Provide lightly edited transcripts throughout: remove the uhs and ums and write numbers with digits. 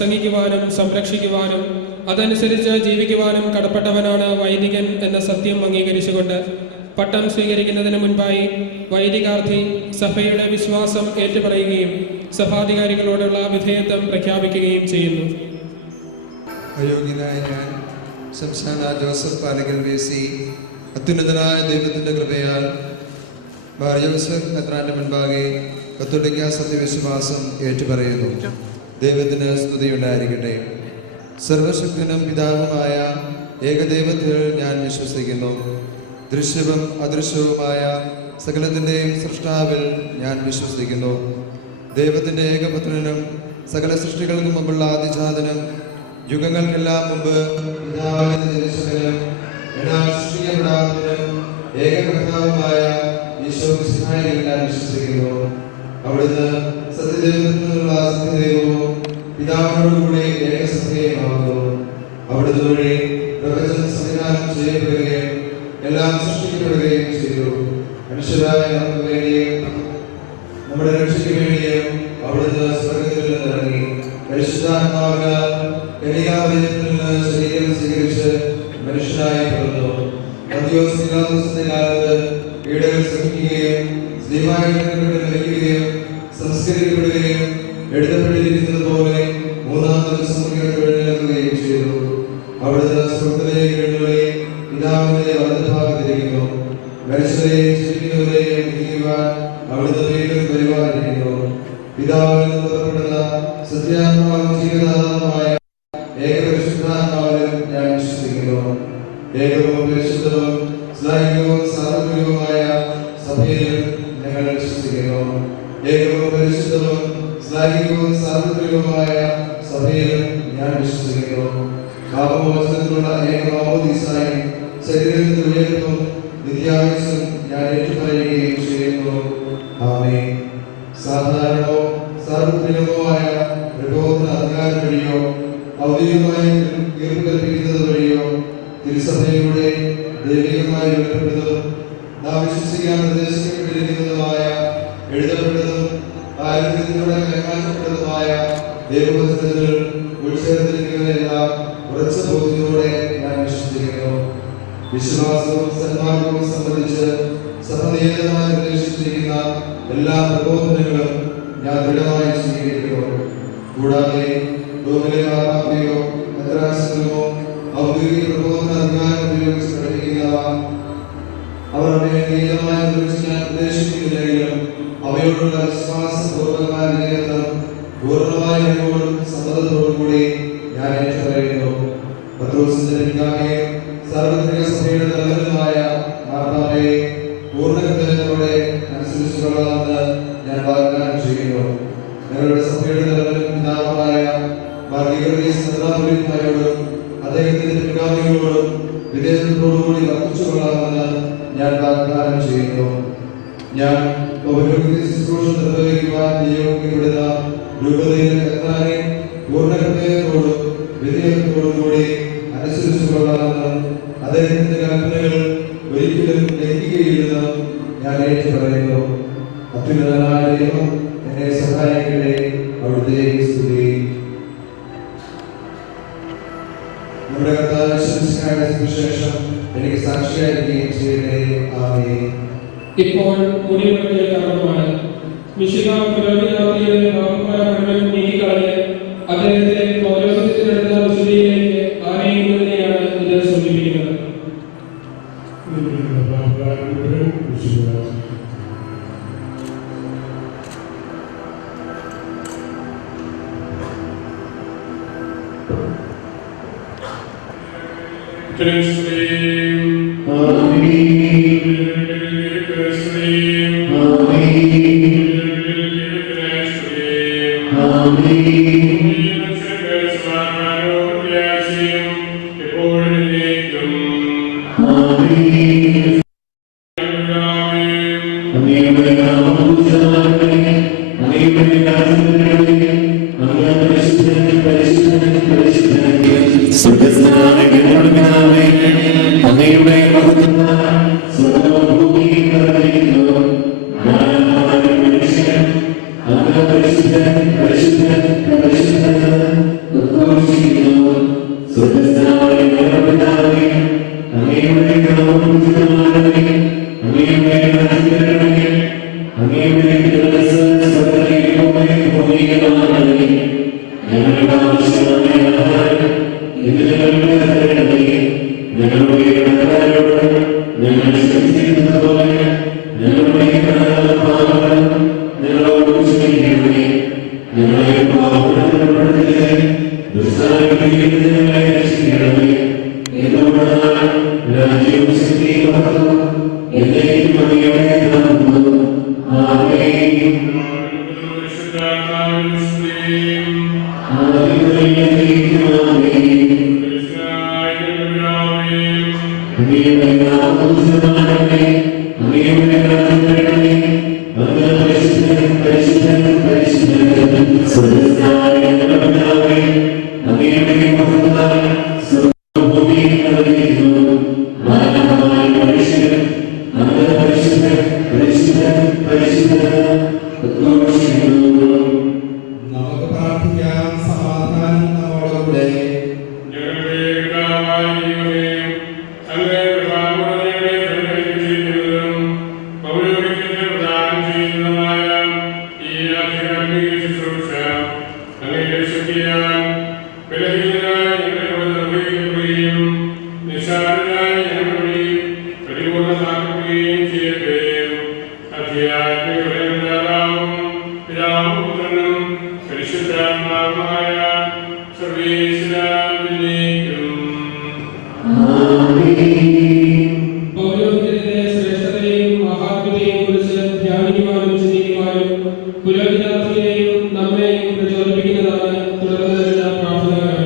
പ്രസംഗിക്കുവാനും സംരക്ഷിക്കുവാനും അതനുസരിച്ച് ജീവിക്കുവാനും കടപ്പെട്ടവനാണ് വൈദികൻ എന്ന സത്യം അംഗീകരിച്ചുകൊണ്ട് പട്ടം സ്വീകരിക്കുന്നതിന് മുൻപായി വൈദികാർത്ഥി സഭയുടെ വിശ്വാസം ഏറ്റുപറയുകയും സഭാധികാരികളോടുള്ള വിധേയത്വം പ്രഖ്യാപിക്കുകയും ചെയ്യുന്നു. അയോഗ്യനായ ഞാൻ ശംശാന ജോസഫ് പാലകൽ വേസി അത്യുന്നതനായ ദൈവത്തിൻ്റെ കൃപയാൽ മാർ ജോസഫ് മെത്രാന്റെ മുൻപാകെ കത്തോലിക്ക സത്യവിശ്വാസം ഏറ്റുപറയുന്നു. ദൈവത്തിന് സ്തുതിയുണ്ടായിരിക്കട്ടെ. സർവശക്തനും പിതാവുമായ ഏകദൈവത്തിൽ ഞാൻ വിശ്വസിക്കുന്നു. ദൃശ്യവും അദൃശ്യവുമായ സകലത്തിൻ്റെയും സൃഷ്ടാവിൽ ഞാൻ വിശ്വസിക്കുന്നു. ദൈവത്തിൻ്റെ ഏകപുത്രനും സകല സൃഷ്ടികൾക്കും മുമ്പുള്ള ആദിജാതനും യുഗങ്ങൾക്കെല്ലാം മുമ്പ് പിതാവിനും ഏകകർത്താവുമായ ഈശോ മിശിഹായിൽ ഞാൻ വിശ്വസിക്കുന്നു. അവിടുന്ന് സത്യദൈവത്തിനുള്ള സത്യദൈവവും പിതാവിനോടുകൂടി ഏകസത്യമാകുന്നു. അവിടുന്ന് വഴി പ്രപഞ്ചം സംവിധാനം ചെയ്യപ്പെടുകയും എല്ലാം സൃഷ്ടിക്കപ്പെടുകയും ചെയ്തു. മനുഷ്യരായ നമുക്ക് വേണ്ടിയും നമ്മുടെ രക്ഷയ്ക്ക് വേണ്ടിയും അവിടുന്ന് സ്വർഗ്ഗത്തിൽ നിന്നിറങ്ങി പരിശുദ്ധാത്മാവിനാൽ കന്യകാമറിയത്തിൽ നിന്ന് ശരീരം സ്വീകരിച്ച് മനുഷ്യനായി പിറന്നു. പന്തിയോസ് പീലാത്തോസിന്റെ കാലത്ത് പീഡകൾ സഹിക്കുകയും സ്ലീബായുധങ്ങളിൽ മരിക്കുകയും സംസ്കരിക്കപ്പെടുകയും എഴുതപ്പെട്ടിരിക്കുന്നത് പോലെ മൂന്നാം ദിവസം എഴുന്നേൽക്കുകയും ചെയ്തു. അവിടുന്ന് സ്വർഗ്ഗത്തിലേക്ക് എഴുന്നള്ളി പിതാവിന്റെ വലതുഭാഗത്തിരിക്കുന്നു. മരിച്ചവരെയും ജീവിക്കുന്നവരെയും വിധിക്കുവാൻ അവിടുന്ന് വീണ്ടും വരുവാനിരിക്കുന്നു. പിതാവിൽ നിന്ന് പുറപ്പെടുന്ന സത്യാത്മാവും ജീവദാതാവുമായ ഏകപരിശുദ്ധാത്മാവിലും ഞാൻ വിശ്വസിക്കുന്നു. ഏകവും പരിശുദ്ധവും ശ്ലൈഹികവും സാർവത്രികവുമായ സഭയിലും ഞങ്ങൾ വിശ്വസിക്കുന്നു. ഏകവും പരിശുദ്ധവും ശ്ലൈഹികവും സാർവത്രികവുമായ സഭയിലും ഞാൻ വിശ്വസിക്കുന്നു. പാപമോചനത്തിലുള്ള ഏകമാമോദീസായും ശരീരത്തിന്റെ ഉയർപ്പും നിത്യായുസ്സും ഞാൻ ഏറ്റുപറയുകയും ചെയ്യുന്നു. ആമേൻ. സാധാരണമോ സാർവത്രികമോ ആയ പ്രബോധന അധികാരം വഴിയോ ഔദ്യോഗികമായി തീർപ്പ് കൽപ്പിക്കുന്നത് വഴിയോ തിരുസഭയിലൂടെ ദൈവികമായി വെളിപ്പെട്ടതും നാം വിശ്വസിക്കാൻ നിർദ്ദേശിക്കപ്പെട്ടിരിക്കുന്നതുമായ എഴുതപ്പെട്ടതും ആരോഗ്യത്തിലൂടെ കൈമാറ്റപ്പെട്ടതുമായ ദൈവവചനത്തിൽ ഉൾച്ചേർന്നിരിക്കുന്നതെല്ലാം ഉറച്ച ബോധ്യത്തോടെ ഞാൻ വിശ്വസിക്കുന്നു. വിശ്വാസവും സന്മാർഗവും സംബന്ധിച്ച് സഭ നിയതമായി നിർദ്ദേശിച്ചിരിക്കുന്ന എല്ലാ പ്രബോധനങ്ങളും ഞാൻ ദൃഢമായി സ്വീകരിക്കുന്നു. കൂടാതെ റോമിലെ മാർപ്പാപ്പയോ മെത്രാൻസിനോ ഔദ്യോഗിക പ്രബോധന അധികാരം ഉപയോഗിച്ച് പഠിപ്പിക്കുന്നവ അവർ അവയെ നിയതമായി നിർവചിക്കാൻ ഉദ്ദേശിക്കുന്നില്ലെങ്കിലും അവയോടുള്ള വിശ്വാസപൂർവ്വമായ നിയന്ത്രണം പൂർണ്ണമായ കഴിവോടും സമ്മതത്തോടും കൂടി ഞാൻ ഏറ്റുപറയുന്നു. പത്രോസിന്റെ പിതാവേ, സാർവത്രിക സഭയുടെ തലവനുമായ മാർപ്പാപ്പയെ പൂർണ്ണഹൃദയത്തോടെ അനുസരിച്ചുകൊള്ളാമെന്ന് ഞാൻ വാഗ്ദാനം ചെയ്യുന്നു. ഞങ്ങളുടെ സഭയുടെ തലവനും പിതാവുമായ മെത്രാപ്പൊലീത്തയോടും അദ്ദേഹത്തിന്റെ പിതാവികളോടും വിധേയത്വത്തോടുകൂടി വർദ്ധിച്ചുകൊള്ളാമെന്ന് ഞാൻ വാഗ്ദാനം ചെയ്യുന്നു. ഞാൻ പൗരോഹിത്യ ശുശ്രൂഷ നിർവഹിക്കുവാൻ നിയോഗിക്കപ്പെടുന്ന രൂപതയിലെ കർത്താനെ പൂർണ്ണഹൃദയത്തോടും വിധേയത്വത്തോടും കൂടി അനുസരിച്ചുകൊള്ളാമെന്നും അദ്ദേഹത്തിന്റെ കൽപ്പനകൾ ഒരിക്കലും ലംഘിക്കുകയില്ലെന്നും ഞാൻ ഏറ്റുപറയുന്നു. അത്യുന്നതനായ ദൈവം എന്നെ സഹായിക്കട്ടെ. അവിടുത്തെ സ്തുതി. നമ്മുടെ കർത്താവ് യേശുമിശിഹായുടെ സുവിശേഷം എനിക്ക് സാക്ഷിയായിരിക്കുകയും ചെയ്യട്ടെ. ആമേൻ. ഇപ്പോൾ മുടിവെട്ടിയ കാരണമായ മിശിഹാ പുരോഹിതനാഥിയുടെ പാപമായ മരണം നീക്കിക്കളഞ്ഞ് അദ്ദേഹത്തെ പൗരോഹിത്യത്തിനെടുത്ത വിശുദ്ധിയിലേക്ക് ആനയിക്കുന്നതിനെയാണ് ഇത് സൂചിപ്പിക്കുന്നത്. നമുക്ക് പ്രാർത്ഥിക്കാം. സമാധാനം നമ്മോടുകൂടെ. പൗരോഹിത്യത്തിന്റെ ശ്രേഷ്ഠതയും മഹാത്മ്യത്തെയും കുറിച്ച് ധ്യാനിക്കുവാനും ചിന്തിക്കുവാനും പുരോഹിതാർത്ഥിയെയും നമ്മെയും പ്രചോദിപ്പിക്കുന്നതാണ് തുടർന്ന് വരുന്ന പ്രാർത്ഥനകൾ.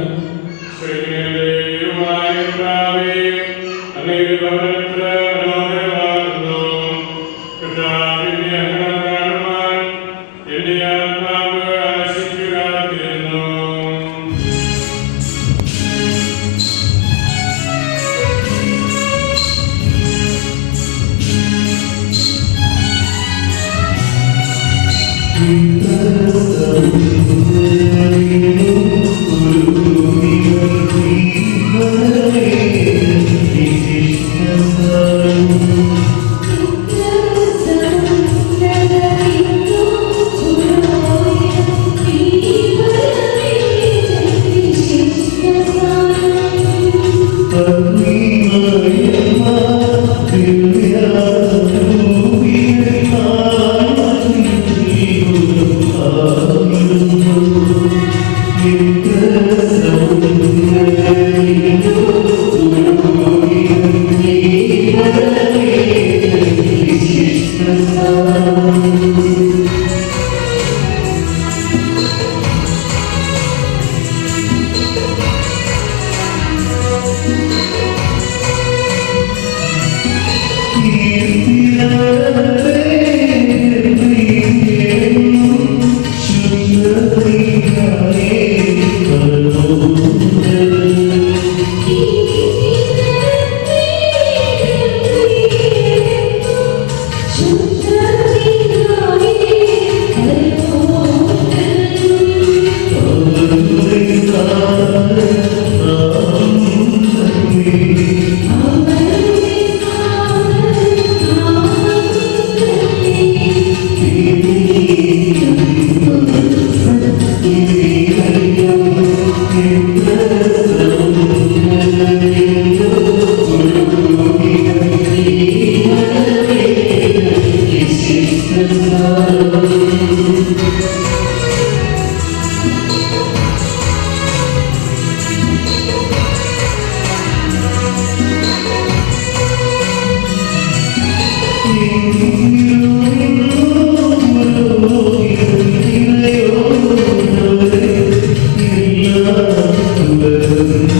Thank you.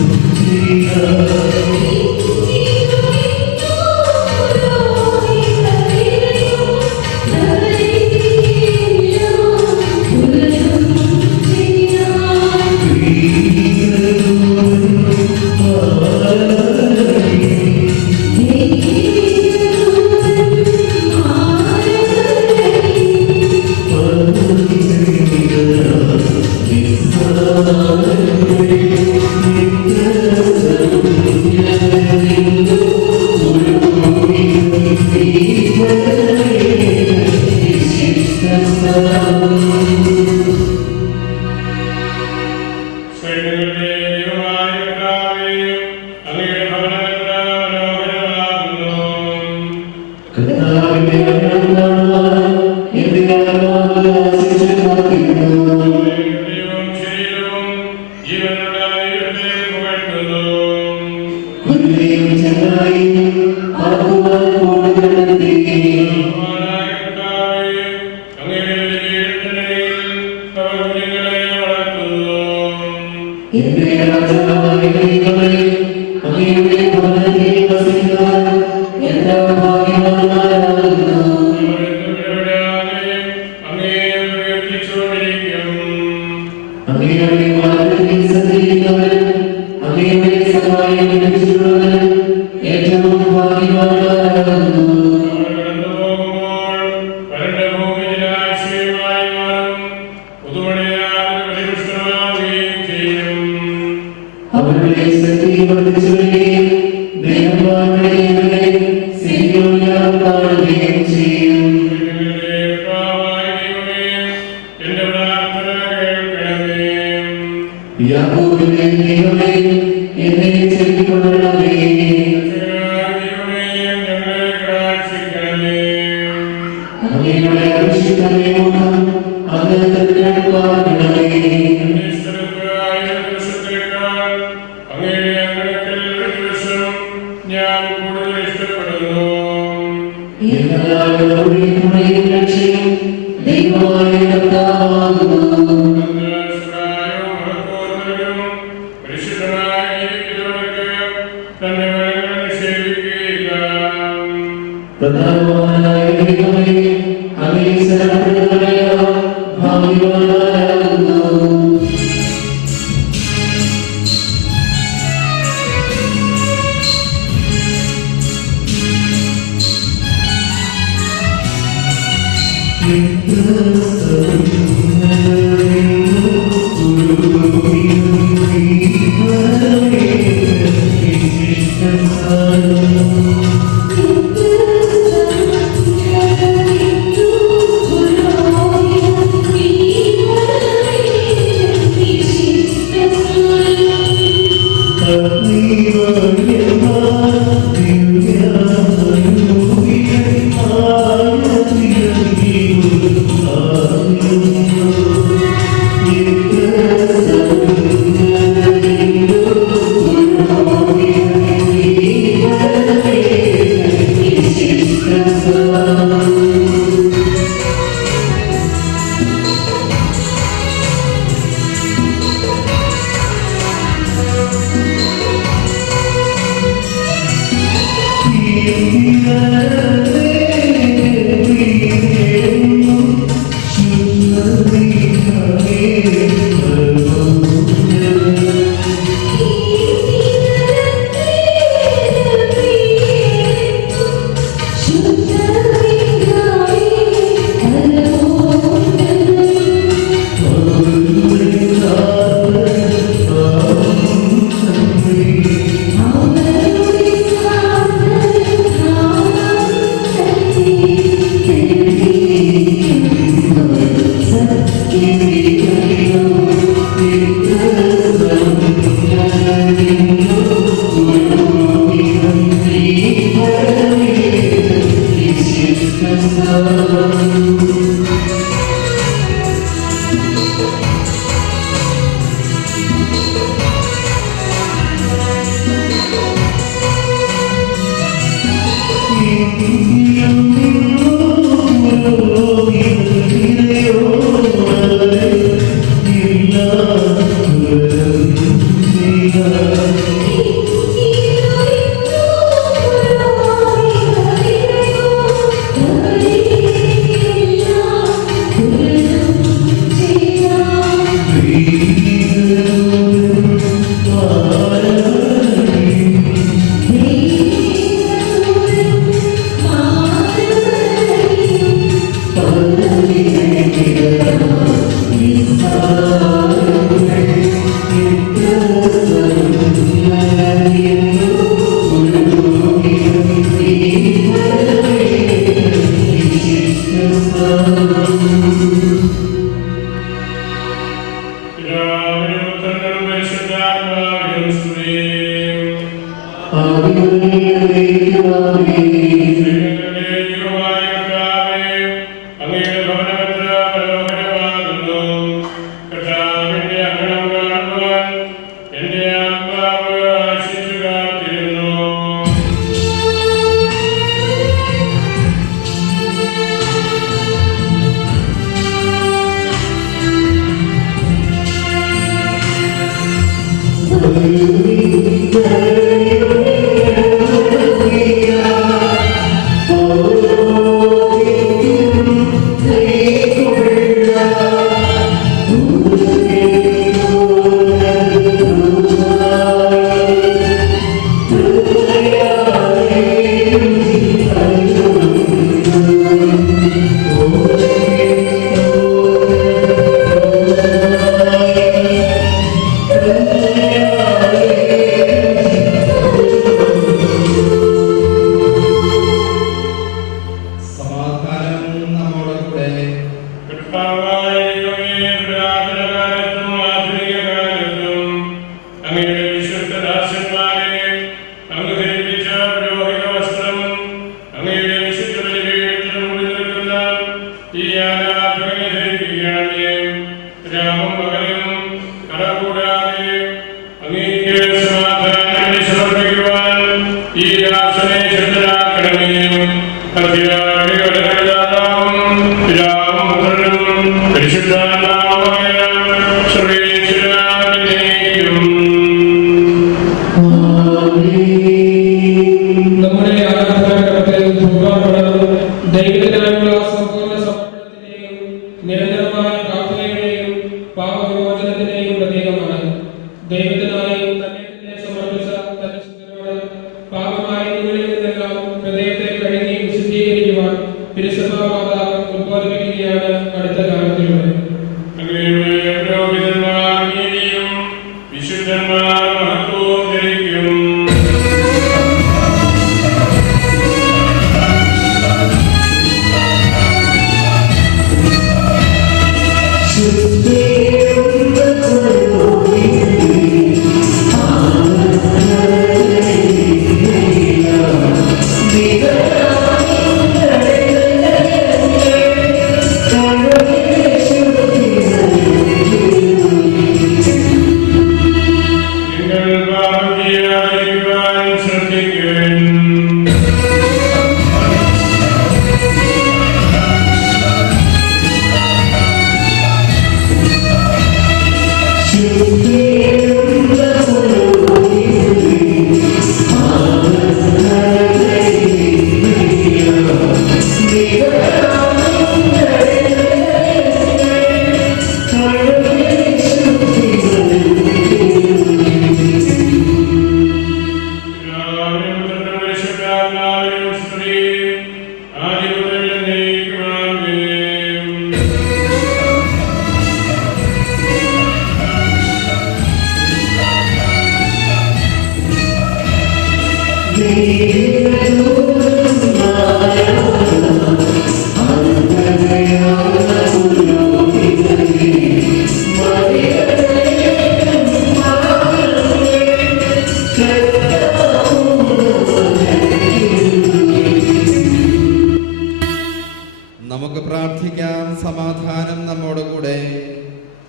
നമുക്ക് പ്രാർത്ഥിക്കാം. സമാധാനം നമ്മോടുകൂടെ.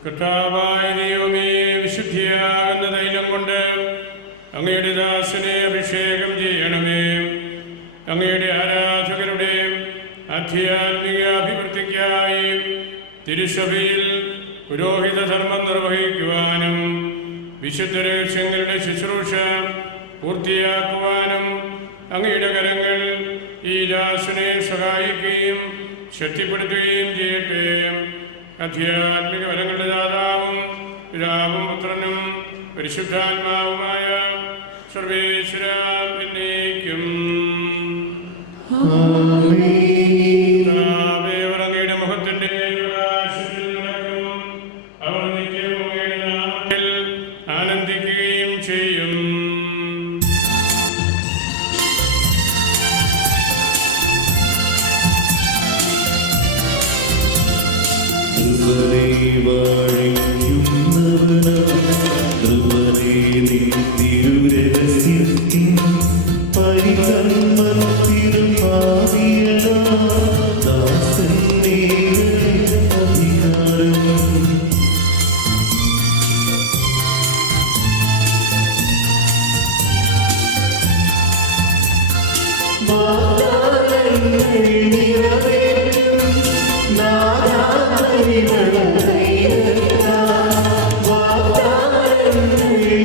കർത്താവായ ദൈവമേ, വിശുദ്ധിയാകുന്ന തൈലം കൊണ്ട് അങ്ങയുടെ ദാസനെ അഭിഷേകം ചെയ്യണമേ. അങ്ങയുടെ ആരാധകരുടെ ആധ്യാത്മിക അഭിവൃദ്ധിക്കായി തിരുസഭയിൽ പുരോഹിത ധർമ്മം നിർവഹിക്കുവാനും വിശുദ്ധ രഹസ്യങ്ങളുടെ ശുശ്രൂഷ പൂർത്തിയാക്കുവാനും അങ്ങയുടെ കരങ്ങൾ ഈ ദാസനെ സഹായിക്കുകയും ശക്തിപ്പെടുത്തുകയും ചെയ്യട്ടെ. ആധ്യാത്മിക ഫലങ്ങളുടെ ദാതാവും പിതാവും പുത്രനും പരിശുദ്ധാത്മാവുമായ സർവേശ്വര എന്നേക്കും. അങ്ങയുടെ മുഖത്തിന്റെ പ്രകാശത്തിൽ നടക്കും. അവർ നിത്യവും അങ്ങയുടെ നാമത്തിൽ ആനന്ദിക്കുകയും ചെയ്യും.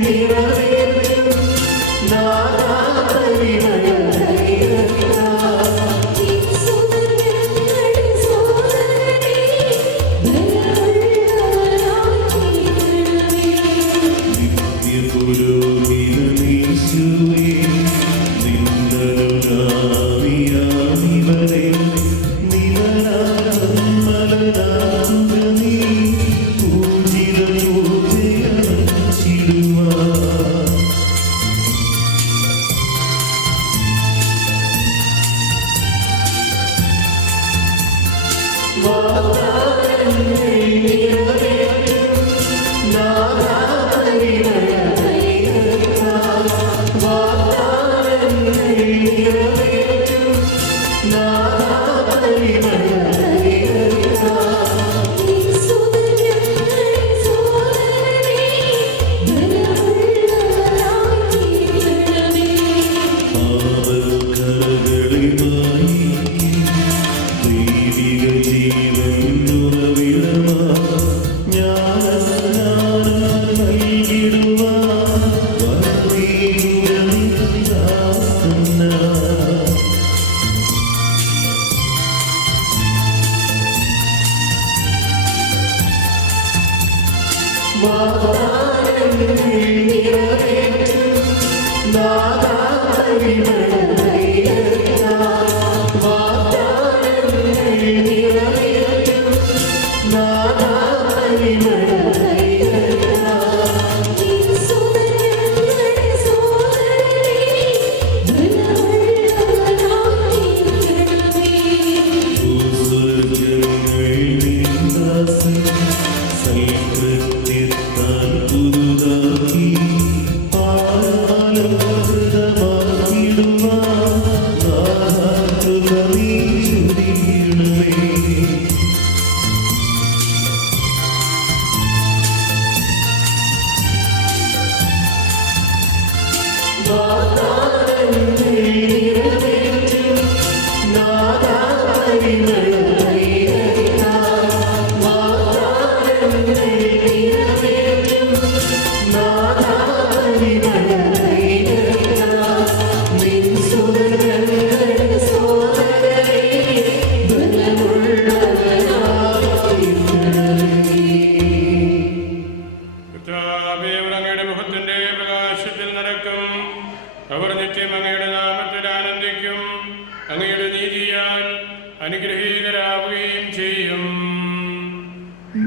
Nira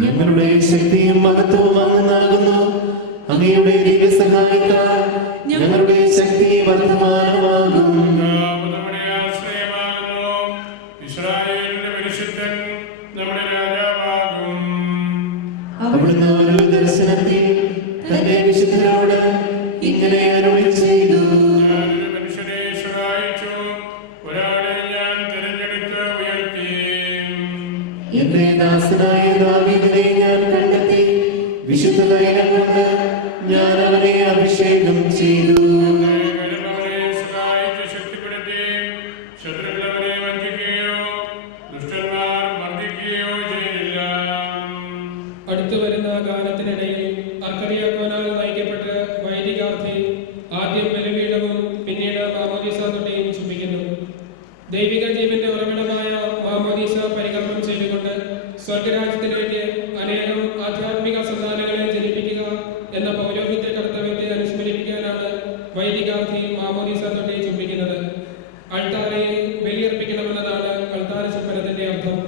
ഞങ്ങളുടെ ശക്തിയും മഹത്വവും അങ്ങ് നൽകുന്നു. അങ്ങയുടെ ദിവ്യസഹായത്താൽ ഞങ്ങളുടെ ശക്തി വർദ്ധമാനമാകും. അവിടുന്ന് ഒരു ദർശനത്തിൽ തന്റെ വിശുദ്ധരോട് ഇങ്ങനെ അരുളി ചെയ്തു. എന്റെ ദാസനായ ദാവീദിനെ ഞാൻ കണ്ടെത്തി, വിശുദ്ധ തൈലം കൊണ്ട് ഞാൻ അവനെ അഭിഷേകം ചെയ്തു. അടുത്തു വരുന്ന കാലത്തിനിടയിൽ അർക്കറിയാക്കോനാൽ നയിക്കപ്പെട്ട് വൈദികാർത്ഥി ആദ്യം ബലിപീഠവും പിന്നീട് മാമോദീസ തൊട്ടിയും ചുംബിക്കുന്നു. ദൈവിക ജീവന്റെ ഉറവിടമായ മാമോദീസ പരികർമ്മം ചെയ്തുകൊണ്ട് സ്വർഗരാജ്യത്തിലേക്ക് അനേകം ആധ്യാത്മിക സന്താനങ്ങളെ ജനിപ്പിക്കുക എന്ന പൗരോഹിത്യ കർത്തവ്യത്തെ അനുസ്മരിപ്പിക്കാനാണ് വൈദികാർത്ഥി മാമോദീസ തൊട്ടി ചുംബിക്കുന്നത്. അൾത്താരയിൽ ബലിയർപ്പിക്കണമെന്നതാണ് അൾത്താര ചുംബനത്തിന്റെ അർത്ഥം.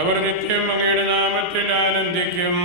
അവർ നിത്യം അങ്ങയുടെ നാമത്തിൽ ആനന്ദിക്കും.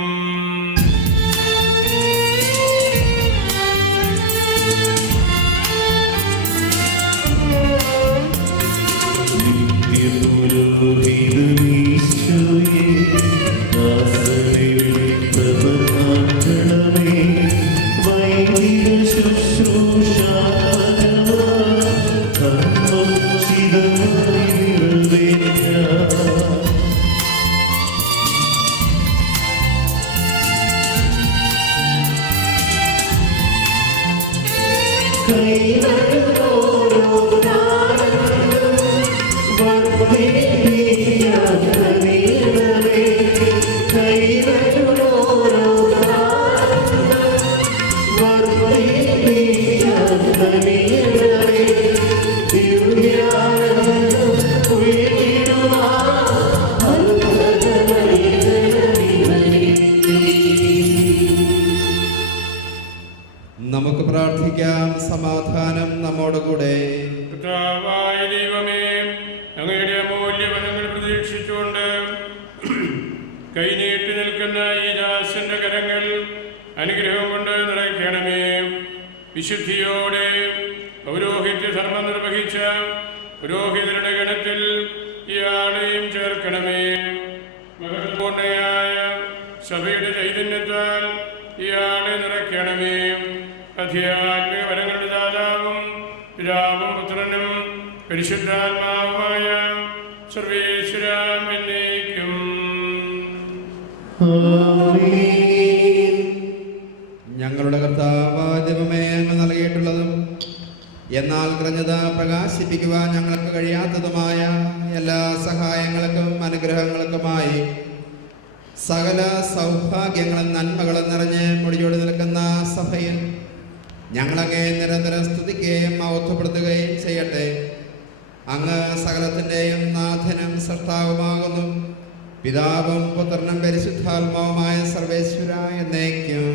Hallelujah. വിശുദ്ധിയോടെ പൗരോഹിത്യ ധർമ്മം നിർവഹിച്ച പുരോഹിതരുടെ ഗണത്തിൽ ഇയാളെയും ചേർക്കണമേ. മഹത്വപൂർണ്ണയായ സഭയുടെ ചൈതന്യത്താൽ ഇയാളെ നിറയ്ക്കണമേ. അധ്യാത്മിക വരങ്ങളുടെ ദാതാവും പിതാവും പുത്രനും പരിശുദ്ധാത്മാവുമായ സർവേശ്വരാം എന്നേക്കും. ഞങ്ങളുടെ കർത്താവായ ദൈവമേ, അങ്ങ് നൽകിയിട്ടുള്ളതും എന്നാൽ കൃതജ്ഞത പ്രകാശിപ്പിക്കുവാൻ ഞങ്ങൾക്ക് കഴിയാത്തതുമായ എല്ലാ സഹായങ്ങൾക്കും അനുഗ്രഹങ്ങൾക്കുമായി സകല സൗഭാഗ്യങ്ങളും നന്മകളും നിറഞ്ഞ് മുടിയോടി നിൽക്കുന്ന സഭയിൽ ഞങ്ങളങ്ങേ നിരന്തരം സ്തുതിക്കുകയും മഹത്വപ്പെടുത്തുകയും ചെയ്യട്ടെ. അങ്ങ് സകലത്തിൻ്റെയും നാഥനും സൃഷ്ടാവുമാകുന്നു. പിതാവും പുത്രനും പരിശുദ്ധാത്മാവുമായ സർവേശ്വര എന്നേക്കും.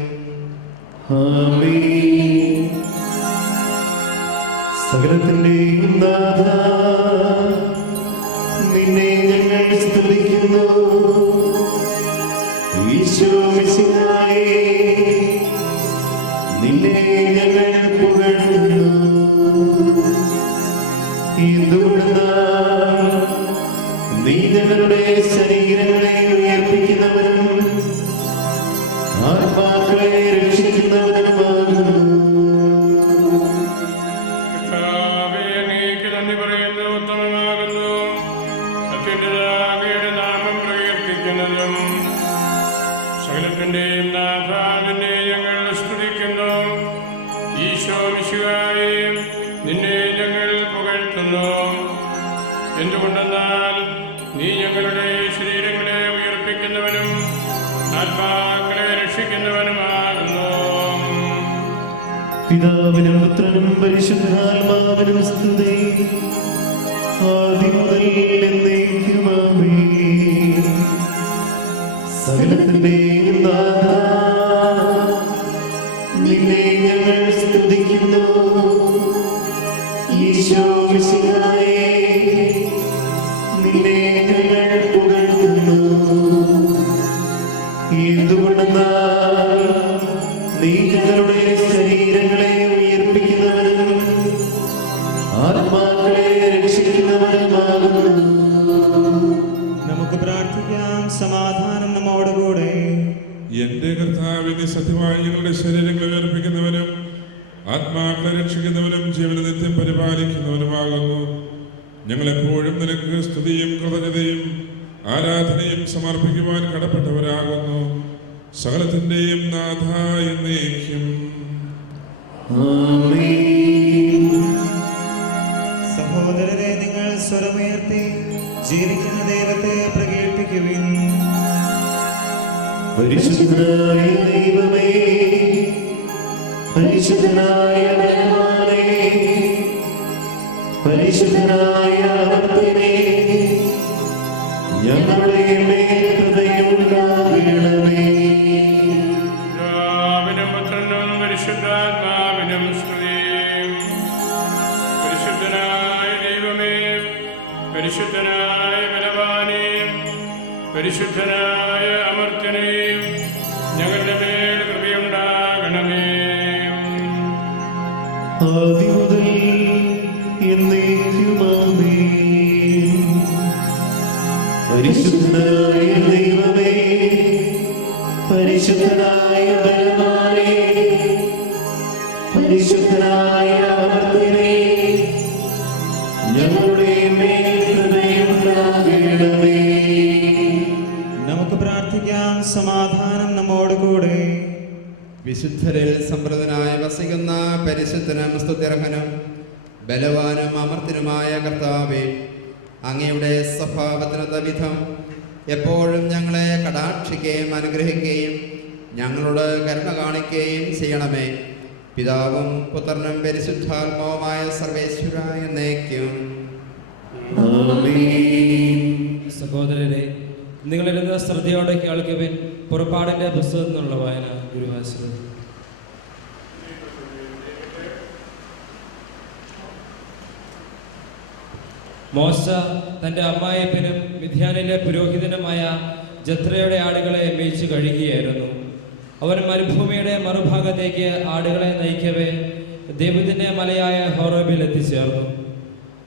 സകലത്തിന്റെയും നാഥ, നിന്നെ ഞങ്ങൾ സ്തുതിക്കുന്നു. ഈശോ മിശിഹായേ, നിന്നെ ഞങ്ങൾ പുകഴ്ത്തുന്നു. എന്തുകൊണ്ടെന്നാൽ നീ ഞങ്ങളുടെ ശരീരങ്ങളെ ഉയർപ്പിക്കുന്നവനും ആത്മാക്കളെ രക്ഷിക്കുന്നവനുമാകുന്നു. നന്ദി പറയുന്നു, ഉത്തമമാകുന്നു. അത്യുന്നതയുടെ നാമം പ്രകീർത്തിക്കുന്നതും സകലത്തിന്റെയും നാഥ, നിന്നെ ഞങ്ങൾ സ്തുതിക്കുന്നു. ഈശോ മിശിഹായേ, നിന്നെ ഞങ്ങൾ പുകഴ്ത്തുന്നു. എന്തുകൊണ്ടെന്നാൽ നീ ഞങ്ങളുടെ ശരീരങ്ങളെ ഉയർപ്പിക്കുന്നവനും ആത്മാക്കളെ രക്ഷിക്കുന്നവനുമാകുന്നു. പിതാവിനും പുത്രനും പരിശുദ്ധാത്മാവിനും സ്തുതി, ആദ്യം മുതൽ എന്നേക്കും ആമേൻ. സകലത്തിന്റെയും നാഥ, നിന്നെ ഞങ്ങൾ സ്തുതിക്കുന്നു. ഈശോ മിശിഹായേ, നിന്നെ ഞങ്ങൾ പുകഴ്ത്തുന്നു. എന്തുകൊണ്ടെന്നാൽ നീ ഞങ്ങളുടെ ശരീരങ്ങളെ ഉയർപ്പിക്കുന്നവനും ആത്മാക്കളെ രക്ഷിക്കുന്നവനുമാകുന്നു. നമുക്ക് പ്രാർത്ഥിക്കാം. സമാധാനം നമ്മോടുകൂടെ. എന്റെ കർത്താവിനെ സത്യമായി ഞങ്ങളുടെ ശരീരങ്ങളെ ഉയർപ്പിക്കുന്നവനും ആത്മാക്കളെ രക്ഷിക്കുന്നവനും ജീവനെ നിത്യം പരിപാലിക്കുന്നവനുമാകുന്നു. ഞങ്ങളെപ്പോഴും നിനക്ക് സ്തുതിയും കൃതജ്ഞതയും ആരാധനയും സമർപ്പിക്കുവാൻ കടപ്പെട്ടവരാകുന്നു. സകലത്തിന്റെയും നാഥ എന്നേക്കും. സഹോദരരെ, നിങ്ങൾ സ്വരമുയർത്തി ജീവിക്കുന്ന ദൈവത്തെ പ്രകീർത്തിക്കുവിൻ. പരിശുദ്ധനായ ദൈവമേ, പരിശുദ്ധനായ ബലവാനേ, പരിശുദ്ധനായ അമർത്യനേ, ഞങ്ങളുടെ മേൽ കൃപയുണ്ടാകണമേ. പിതാവിനും പുത്രനും പരിശുദ്ധാത്മാവിനും സ്തുതി. പരിശുദ്ധനായ ദൈവമേ, പരിശുദ്ധനായ ബലവാനേ, പരിശുദ്ധനായ അമർത്യനേ, ഞങ്ങളുടെ മേൽ കൃപയുണ്ടാകണമേ. ആദ്യം മുതൽ എന്നേക്കും ആമേൻ. പരിശുദ്ധനായ ദൈവമേ, പരിശുദ്ധനായ ബലവാനേ, പരിശുദ്ധനായ അമർത്യനേ, ഞങ്ങളുടെ മേൽ കൃപയുണ്ടാകണമേ. നമുക്ക് പ്രാർത്ഥിക്കാം. സമാധാനം നമ്മോടുകൂടെ. വിശുദ്ധരിൽ സമൃദ്ധനായി വസിക്കുന്ന പരിശുദ്ധനും സ്തുത്യർഹനും ബലവാനും അമർത്തിനുമായ കർത്താവേ, അങ്ങയുടെ സ്വഭാവത്തിനൊത്ത വിധം എപ്പോഴും ഞങ്ങളെ കടാക്ഷിക്കുകയും അനുഗ്രഹിക്കുകയും ഞങ്ങളോട് കരുണ കാണിക്കുകയും ചെയ്യണമേ. പിതാവും പുത്രനും പരിശുദ്ധാത്മാവുമായ സർവേശ്വര എന്നേക്കും. സഹോദരരെ, നിങ്ങളിരുന്ന് ശ്രദ്ധയോടെ കേൾക്കുവിൻ. പുറപ്പാടിന്റെ പുസ്തകത്തിൽ നിന്നുള്ള വായന. ഗുരുവായൂർ. മോശ തന്റെ അമ്മായിപ്പനും മിദ്യാനിലെ പുരോഹിതനുമായ ജത്രയുടെ ആടുകളെ മേയിച്ചു കഴിയുകയായിരുന്നു. അവൻ മരുഭൂമിയുടെ മറുഭാഗത്തേക്ക് ആടുകളെ നയിക്കവേ ദൈവത്തിന്റെ മലയായ ഹോറേബിൽ എത്തിച്ചേർന്നു.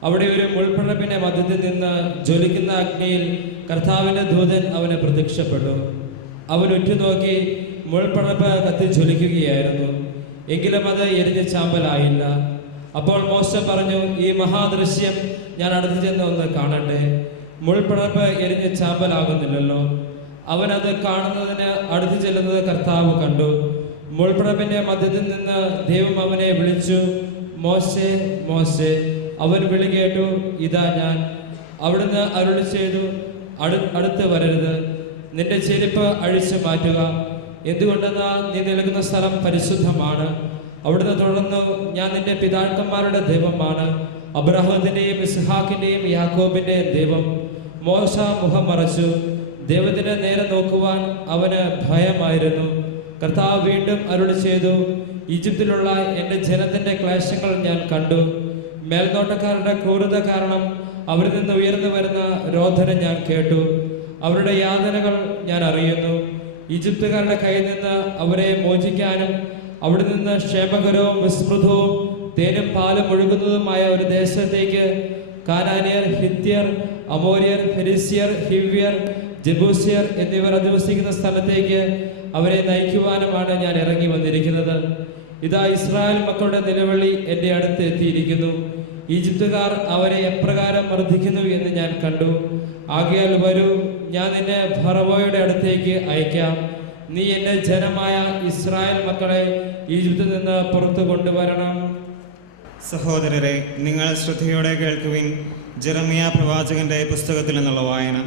അവിടെ ഒരു മുൾപ്പടപ്പിന്റെ മധ്യത്തിൽ നിന്ന് ജ്വലിക്കുന്ന അഗ്നിയിൽ കർത്താവിന്റെ ദൂതൻ അവന് പ്രത്യക്ഷപ്പെട്ടു. അവൻ ഉറ്റുനോക്കി, മുൾപ്പടപ്പ് കത്തി ജ്വലിക്കുകയായിരുന്നു, എങ്കിലും അത് എരിഞ്ഞ് ചാമ്പലായില്ല. അപ്പോൾ മോശ പറഞ്ഞു, ഈ മഹാദൃശ്യം ഞാൻ അടുത്ത് ചെന്ന് ഒന്ന് കാണട്ടെ. മുൾപ്പടപ്പ് എരിഞ്ഞ് ചാമ്പലാകുന്നില്ലല്ലോ. അവനത് കാണുന്നതിന് അടുത്ത് ചെല്ലുന്നത് കർത്താവ് കണ്ടു. മുൾപ്പടപ്പിന്റെ മധ്യത്തിൽ നിന്ന് ദൈവം അവനെ വിളിച്ചു, മോശേ, മോശേ. അവൻ വിളി കേട്ടു, ഇതാ ഞാൻ. അവിടുന്ന് അരുളി ചെയ്തു, അടുത്ത് വരരുത്, നിന്റെ ചെരുപ്പ് അഴിച്ചു മാറ്റുക, എന്തുകൊണ്ടെന്നാൽ നീ നിൽക്കുന്ന സ്ഥലം പരിശുദ്ധമാണ്. അവിടുന്ന് തുടർന്നു, ഞാൻ നിന്റെ പിതാക്കന്മാരുടെ ദൈവമാണ്, അബ്രാഹത്തിന്റെയും ഇസ്ഹാക്കിന്റെയും യാക്കോബിന്റെയും ദൈവം. മോശ മുഖം മറച്ചു. ദൈവത്തിന്റെ നേരെ നോക്കുവാൻ അവന് ഭയമായിരുന്നു. കർത്താവ് വീണ്ടും അരുളി ചെയ്തു, ഈജിപ്തിലുള്ള എൻ്റെ ജനത്തിന്റെ ക്ലേശങ്ങൾ ഞാൻ കണ്ടു. മേൽനോട്ടക്കാരുടെ ക്രൂരത കാരണം അവരിൽ നിന്ന് ഉയർന്നു വരുന്ന രോദനം ഞാൻ കേട്ടു. അവരുടെ യാതനകൾ ഞാൻ അറിയുന്നു. ഈജിപ്തുകാരുടെ കയ്യിൽ നിന്ന് അവരെ മോചിക്കാനും അവിടെ നിന്ന് ക്ഷേമകരവും വിസ്മൃതവും തേനും പാലും ഒഴുകുന്നതുമായ ഒരു ദേശത്തേക്ക്, കാനാനിയർ, ഹിത്യർ, അമോര്യർ, ഫെരിസിയർ, ഹിവ്യർ, ജബൂസിയർ എന്നിവർ അധിവസിക്കുന്ന സ്ഥലത്തേക്ക് അവരെ നയിക്കുവാനുമാണ് ഞാൻ ഇറങ്ങി വന്നിരിക്കുന്നത്. ഇതാ, ഇസ്രായേൽ മക്കളുടെ നിലവിളി എൻ്റെ അടുത്ത് എത്തിയിരിക്കുന്നു. ഈജിപ്തുകാർ അവരെ എപ്രകാരം മർദ്ദിക്കുന്നു എന്ന് ഞാൻ കണ്ടു. ആകയാൽ വരൂ, ഞാൻ നിന്നെ ഫറവോയുടെ അടുത്തേക്ക് അയക്കാം. നീ എൻ്റെ ജനമായ ഇസ്രായേൽ മക്കളെ ഈജിപ്തിൽ നിന്ന് പുറത്തു കൊണ്ടുവരണം. സഹോദരരെ, നിങ്ങൾ ശ്രദ്ധയോടെ കേൾക്കുവിൻ. ജെറമിയ പ്രവാചകന്റെ പുസ്തകത്തിൽ നിന്നുള്ള വായന.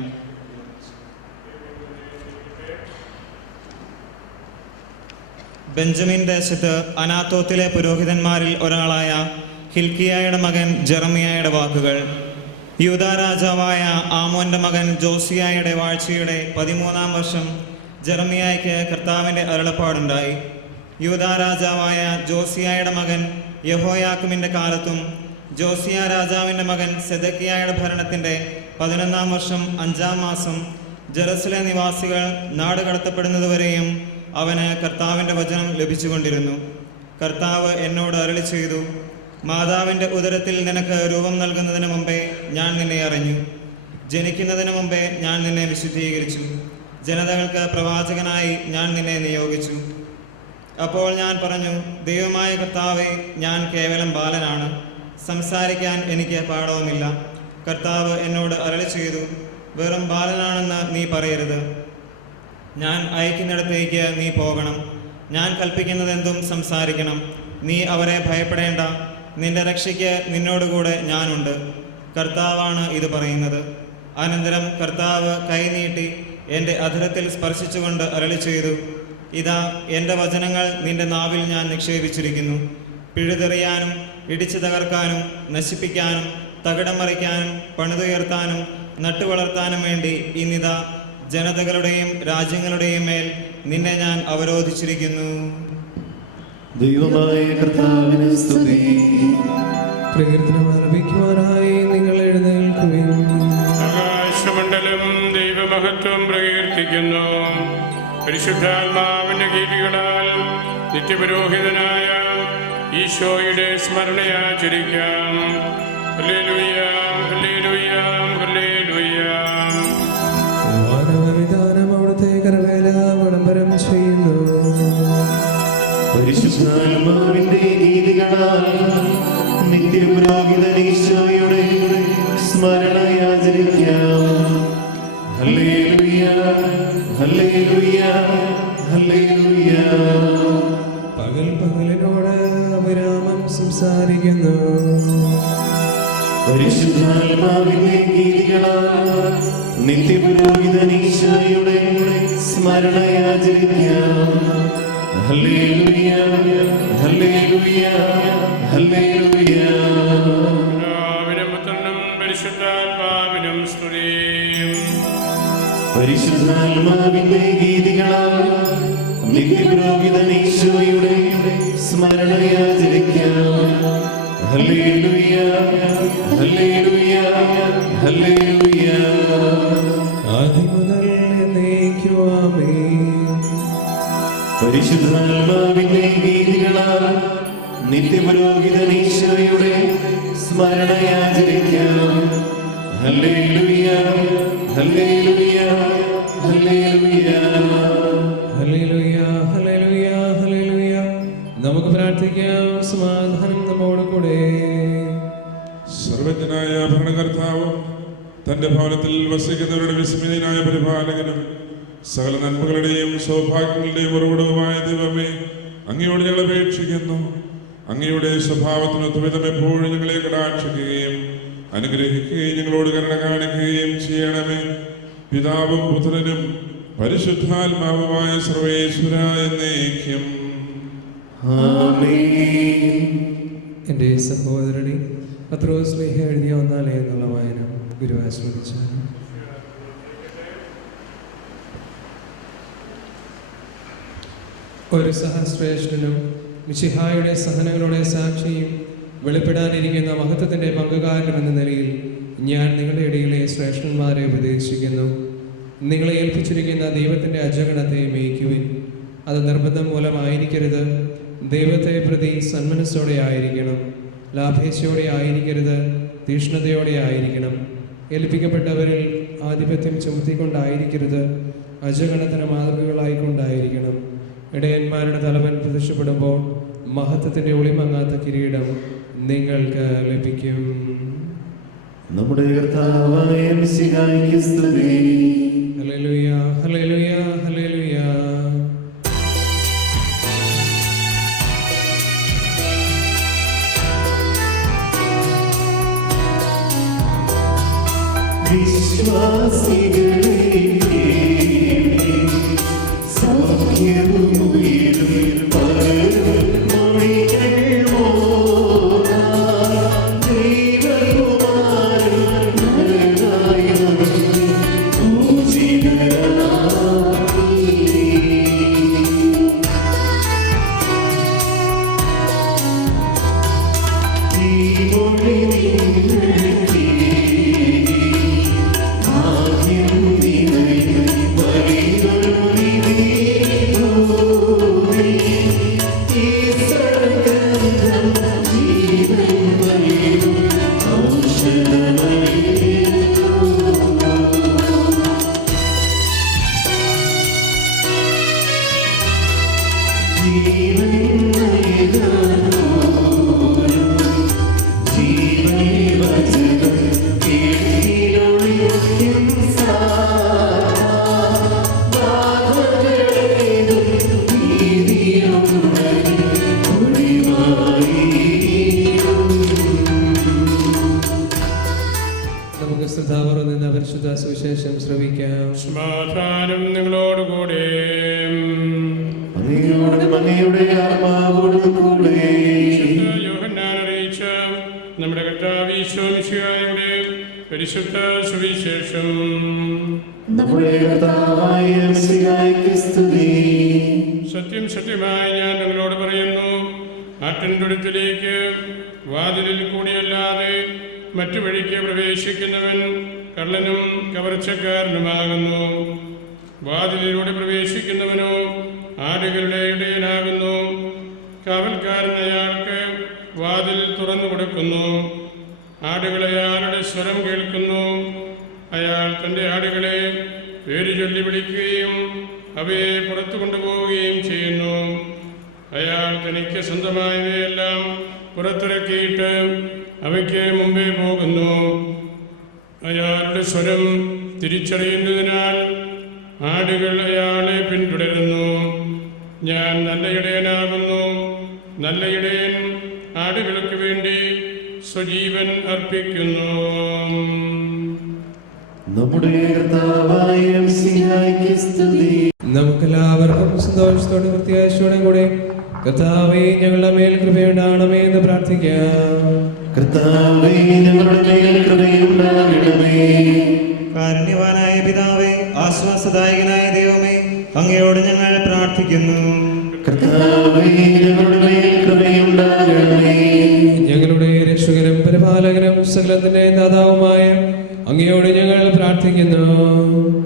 ബെഞ്ചമിൻ ദേശത്ത് അനാത്തോത്തിലെ പുരോഹിതന്മാരിൽ ഒരാളായ ഹിൽക്കിയായുടെ മകൻ ജെറമിയായുടെ വാക്കുകൾ. യൂദാ രാജാവായ ആമോന്റെ മകൻ ജോസിയായുടെ വാഴ്ചയുടെ 13-ാം വർഷം ജെറമിയായ്ക്ക് കർത്താവിൻ്റെ അരുളപ്പാടുണ്ടായി. യൂദാ രാജാവായ ജോസിയായുടെ മകൻ യഹോയാക്കിമിൻ്റെ കാലത്തും ജോസിയ രാജാവിൻ്റെ മകൻ സെദക്കിയായുടെ ഭരണത്തിൻ്റെ 11-ാം വർഷം 5-ാം മാസം ജെറുസലേം നിവാസികൾ നാട് കടത്തപ്പെടുന്നതുവരെയും അവന് കർത്താവിൻ്റെ വചനം ലഭിച്ചുകൊണ്ടിരുന്നു. കർത്താവ് എന്നോട് അരുളി ചെയ്തു, മാതാവിൻ്റെ ഉദരത്തിൽ നിനക്ക് രൂപം നൽകുന്നതിന് മുമ്പേ ഞാൻ നിന്നെ അറിഞ്ഞു, ജനിക്കുന്നതിന് മുമ്പേ ഞാൻ നിന്നെ വിശുദ്ധീകരിച്ചു, ജനതകൾക്ക് പ്രവാചകനായി ഞാൻ നിന്നെ നിയോഗിച്ചു. അപ്പോൾ ഞാൻ പറഞ്ഞു, ദൈവമായ കർത്താവേ, ഞാൻ കേവലം ബാലനാണ്, സംസാരിക്കാൻ എനിക്ക് പാടവുമില്ല. കർത്താവ് എന്നോട് അരുളി ചെയ്തു, വെറും ബാലനാണെന്ന് നീ പറയരുത്. ഞാൻ അയക്കുന്നിടത്തേക്ക് നീ പോകണം. ഞാൻ കൽപ്പിക്കുന്നതെന്തും സംസാരിക്കണം. നീ അവരെ ഭയപ്പെടേണ്ട. നിന്റെ രക്ഷയ്ക്ക് നിന്നോടുകൂടെ ഞാനുണ്ട്. കർത്താവാണ് ഇത് പറയുന്നത്. അനന്തരം കർത്താവ് കൈനീട്ടി എൻ്റെ അധരത്തിൽ സ്പർശിച്ചുകൊണ്ട് അരുളി ചെയ്തു, ഇതാ, എൻ്റെ വചനങ്ങൾ നിന്റെ നാവിൽ ഞാൻ നിക്ഷേപിച്ചിരിക്കുന്നു. പിഴുതെറിയാനും ഇടിച്ചു തകർക്കാനും നശിപ്പിക്കാനും തകിടം മറിക്കാനും പണിതുയർത്താനും നട്ടുവളർത്താനും വേണ്ടി ഇന്നിതാ ജനതകളുടെയും രാജ്യങ്ങളുടെയും മേൽ നിന്നെ ഞാൻ അവരോധിച്ചിരിക്കുന്നു. ദൈവമായ കർത്താവിനെ സ്തുതി. പ്രകീർത്തനം ആരംഭിക്കുവാനായി നിങ്ങൾ എഴുന്നേൽക്കുവിൻ. ആകാശമണ്ഡലം ദൈവമഹത്വം പ്രകീർത്തിക്കുന്നു. പരിശുദ്ധാത്മാവിന്റെ ഗീതികളാൽ നിത്യപുരോഹിതനായ ഈശോയുടെ സ്മരണയാചരിക്കാം. ഹല്ലേലൂയ, ഹല്ലേലൂയ, ഹല്ലേലൂയ. വാനവിധാനം അവിടുത്തെ കരവേല വിളംബരം ചെയ്യുന്നു. പരിശുദ്ധാത്മാവിന്റെ ഗീതികളാൽ നിത്യപുരോഹിതൻ ഈശോയുടെ സ്മരണയാചരിക്കാം. ഹല്ലേലൂയ, ഹല്ലേലൂയ, ഹല്ലേലൂയ. പകൽ പകലിനോട് വിരാമം സംസാരിക്കുന്നു. പരിശുദ്ധാത്മാവിന്റെ ഗീതികളാൽ നിത്യപുരോഹിതൻ ഈശോയുടെ സ്മരണയാചരിക്കാം. ഹല്ലേലൂയ, ഹല്ലേലൂയ, ഹല്ലേലൂയ. പിതാവിനും പുത്രനും പരിശുദ്ധാത്മാവിനും സ്തുതി. പരിശുദ്ധാത്മാവിന്റെ ഗീതികളാൽ നിത്യപുരോഹിതൻ ഈശോയുടെ സ്മരണയാചരിക്കാം. ഹല്ലേലൂയ, ഹല്ലേലൂയ, ഹല്ലേലൂയ. ആദ്യം മുതൽ എന്നേക്കും ആമേൻ. പരിശുദ്ധാത്മാവിന്റെ ഗീതികളാൽ നിത്യപുരോഹിതൻ ഈശോയുടെ സ്മരണയാചരിക്കാം. ഹല്ലേലൂയ, ഹല്ലേലൂയ, ഹല്ലേലൂയ. ഹല്ലേലൂയ, ഹല്ലേലൂയ, ഹല്ലേലൂയ. നമുക്ക് പ്രാർത്ഥിക്കാം. സമാധാനം നമ്മോടുകൂടെ. സർവജ്ഞനായ ഭരണകർത്താവും തന്റെ ഭവനത്തിൽ വസിക്കുന്നവരുടെ വിസ്മയനായ പരിപാലകനും സകല നന്മകളുടെയും സൗഭാഗ്യങ്ങളുടെയും ഉറവിടവുമായ ദൈവമേ, അങ്ങയോട് ഞങ്ങൾ അപേക്ഷിക്കുന്നു. അങ്ങയുടെ സ്വഭാവത്തിനൊത്തുവിധം എപ്പോഴും ഞങ്ങളെ കടാക്ഷിക്കുകയും അനുഗ്രഹിക്കുകയും ഞങ്ങളോട് കരുണ കാണിക്കുകയും ചെയ്യണമേ. പിതാവും പുത്രനും പരിശുദ്ധാത്മാവുമായ സർവേശ്വര എന്നേക്കും. എൻ്റെ സഹോദരനെ പത്രോസ് ലേഖ എഴുതിയ 1 എന്നുള്ള വായന ഗുരു ആസ്വദിച്ചാണ്. ഒരു സഹശ്രേഷ്ഠനും മിശിഹായുടെ സഹനങ്ങളുടെ സാക്ഷിയും വെളിപ്പെടാനിരിക്കുന്ന മഹത്വത്തിൻ്റെ പങ്കുകാരനും എന്ന നിലയിൽ ഞാൻ നിങ്ങളുടെ ഇടയിലെ ശ്രേഷ്ഠന്മാരെ ഉപദേശിക്കുന്നു. നിങ്ങളെ ഏൽപ്പിച്ചിരിക്കുന്ന ദൈവത്തിൻ്റെ അജഗണത്തെ മേയ്ക്കുവിൻ. അത് നിർബന്ധം മൂലമായിരിക്കരുത്. ദൈവത്തെ പ്രതി സന്മനസ്സോടെ ആയിരിക്കണം. ലാഭേച്ഛയോടെ ആയിരിക്കരുത്, തീഷ്ണതയോടെ ആയിരിക്കണം. ഏൽപ്പിക്കപ്പെട്ടവരിൽ ആധിപത്യം ചുമത്തിക്കൊണ്ടായിരിക്കരുത്, അജഗണത്തിന് മാതൃകകളായിക്കൊണ്ടായിരിക്കണം. ഇടയന്മാരുടെ തലവൻ പ്രത്യക്ഷപ്പെടുമ്പോൾ മഹത്വത്തിൻ്റെ ഒളിമങ്ങാത്ത കിരീടം നിങ്ങൾക്ക് ലഭിക്കും. നമ്മുടെ കർത്താവായ മിശിഹായ്ക്ക് സ്തുതി. ഹല്ലേലൂയ, ഹല്ലേലൂയ, ഹല്ലേലൂയ. വിശ്വാസികളെ സൗഖ്യവും ഉയരും പകരും മൊഴികൾ മോദാൻ ദൈവകുമാരൻ നരനായവൻ പൂജിതനായി. ഈ മൊഴി നമുക്ക് ശ്രദ്ധാപൂർവ്വം നിന്ന് പരിശുദ്ധ സുവിശേഷം ശ്രവിക്കാം. സമാധാനം നിങ്ങളോടുകൂടെ. അങ്ങയുടെ ആത്മാവോടും കൂടെ. യോഹന്നാൻ അറിയിച്ച നമ്മുടെ കർത്താവ് ഈശോ മിശിഹായുടെ പരിശുദ്ധ സുവിശേഷം. നമ്മുടെ കർത്താവായ മിശിഹായ്ക്ക് സ്തുതി. സത്യം സത്യമായി ഞാൻ നിങ്ങളോട് പറയുന്നു, ആട്ടിൻതൊഴുത്തിലേക്ക് വാതിലിൽ കൂടിയല്ലാതെ മറ്റു വഴിക്ക് പ്രവേശിക്കുന്നവൻ കള്ളനും കവർച്ചക്കാരനുമാകുന്നു. വാതിലിലൂടെ പ്രവേശിക്കുന്നവനോ ആടുകളുടെ ഇടയനാകുന്നു. കാവൽക്കാരൻ അയാൾക്ക് വാതിൽ തുറന്നു കൊടുക്കുന്നു. ആടുകൾ അയാളുടെ സ്വരം കേൾക്കുന്നു. അയാൾ തൻ്റെ ആടുകളെ പേര് ചൊല്ലി വിളിക്കുകയും അവയെ പുറത്തു കൊണ്ടുപോവുകയും ചെയ്യുന്നു. അയാൾ തനിക്ക് സ്വന്തമായവയെല്ലാം പുറത്തിറക്കിയിട്ട് അവയ്ക്ക് മുമ്പേ പോകുന്നു. അയാളുടെ സ്വരം തിരിച്ചറിയുന്നതിനാൽ ആടുകൾ അയാളെ പിന്തുടരുന്നു. ഞാൻ നല്ല ഇടയനാകുന്നു. നല്ല ഇടയൻ ആടുകൾക്ക് വേണ്ടി സ്വജീവൻ അർപ്പിക്കുന്നു. നമ്മുടെ കർത്താവായ മിശിഹായ്ക്ക് സ്തുതി. നമുക്കെല്ലാവർക്കും സന്തോഷത്തോടെ പ്രത്യാശയോടെ കൂടെ കർത്താവേ ഞങ്ങളുടെ മേൽ കൃപയുണ്ടാകണമേ എന്ന് പ്രാർത്ഥിക്കാം. കർത്താവേ ഞങ്ങളുടെ മേൽ കൃപയുണ്ടാകണമേ. കാരുണ്യവാനായ പിതാവേ, ആശ്വാസദായകനായ ദൈവമേ, അങ്ങയോട് ഞങ്ങൾ പ്രാർത്ഥിക്കുന്നു. കർത്താവേ ഞങ്ങളുടെ മേൽ കൃപയുണ്ടാകണമേ. ഞങ്ങളുടെ രക്ഷകനും പരിപാലകനും സകലത്തിന്റെ ദാതാവുമായ അങ്ങയോട് ഞങ്ങൾ പ്രാർത്ഥിക്കുന്നു.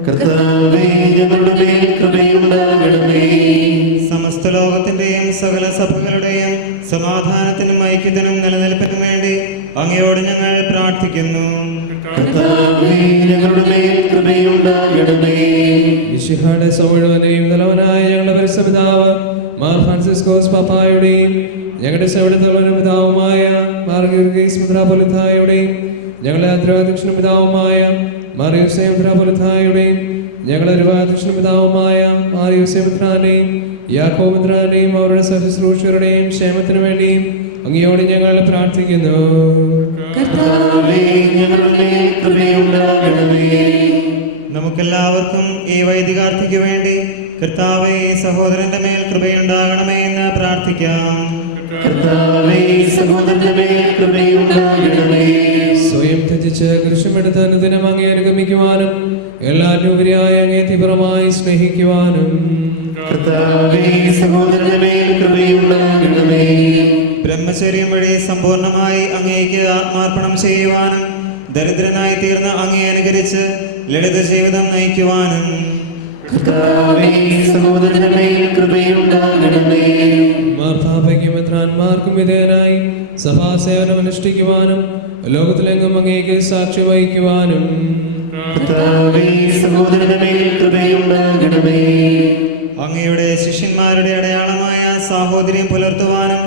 കർത്താവേ ഞങ്ങളുടെ മേൽ കൃപയുണ്ടാകണമേ. സമസ്ത ലോകത്തിന്റെയും സകല സഭകളുടെയും സമാധാനത്തിനും ഐക്യത്തിനും നിലനിൽപ്പിനും വേണ്ടി അങ്ങയോട് ഞങ്ങൾ പ്രാർത്ഥിക്കുന്നു. കർത്താവേ, ഞങ്ങളുടെ മേൽ കൃപയുണ്ടാകണമേ. മിശിഹായുടെ സൗമുഴുവനെയും തലവനായ ഞങ്ങളുടെ പരിസപിതാവ് മാർ ഫ്രാൻസിസ്കോസ് പാപ്പായുടെയും ഞങ്ങളുടെ സൗടത്തുള്ള പിതാവുമായ മാർ ഗീർഗീസ് മെത്രാപ്പൊലീത്തായുടെയും ഞങ്ങളുടെ അധ്യക്ഷന പിതാവുമായ മാർ യൂസേഫ് മെത്രാപ്പൊലീത്തായുടെയും ഞങ്ങളുടെ രൂപാധ്യക്ഷന പിതാവുമായ മാർ യൂസേഫ് മെത്രാനെയും യാക്കോബ് മെത്രാനെയും അവരുടെ സഹശുശ്രൂഷകരുടെയും ക്ഷേമത്തിനു വേണ്ടിയും അങ്ങയോട് ഞങ്ങൾ പ്രാർത്ഥിക്കുന്നു. കർത്താവേ, ഞങ്ങളുടെ മേൽ കൃപയുണ്ടാകണമേ. നമുക്കെല്ലാവർക്കും ഈ വൈദികാർത്ഥിക്ക് വേണ്ടി കർത്താവേ സഹോദരന്റെ മേൽ കൃപയുണ്ടാകണമേ എന്ന് പ്രാർത്ഥിക്കാം. കർത്താവേ, സഹോദരന്റെ മേൽ കൃപയുണ്ടാകണമേ. സ്വയം ത്യജിച്ച് കൃഷിമെടുത്ത് അനുദിനം അങ്ങേ അനുഗമിക്കുവാനും എല്ലാറ്റിനും ഉപരിയായി അങ്ങേ തീവ്രമായി സ്നേഹിക്കുവാനും കർത്താവേ, സഹോദരന്റെ മേൽ കൃപയുണ്ടാകണമേ. ബ്രഹ്മചര്യം വഴി സമ്പൂർണമായി അങ്ങേക്ക് ആത്മാർപ്പണം ചെയ്യുവാനും ദരിദ്രനായി തീർന്ന അങ്ങേ അനുകരിച്ച് ലളിത ജീവിതം നയിക്കുവാനും കർത്താവേ, സഹോദരന്റെ മേൽ കൃപയുണ്ടാകണമേ. മാർപ്പാപ്പയ്ക്കും മെത്രാന്മാർക്കും വിധേയനായി സഭാസേവനം അനുഷ്ഠിക്കുവാനും ലോകത്തിലെങ്ങും അങ്ങേക്ക് സാക്ഷി വഹിക്കുവാനും കർത്താവേ, സഹോദരന്റെ മേൽ കൃപയുണ്ടാകണമേ. അങ്ങയുടെ ശിഷ്യന്മാരുടെ അടയാളമായ സാഹോദര്യം പുലർത്തുവാനും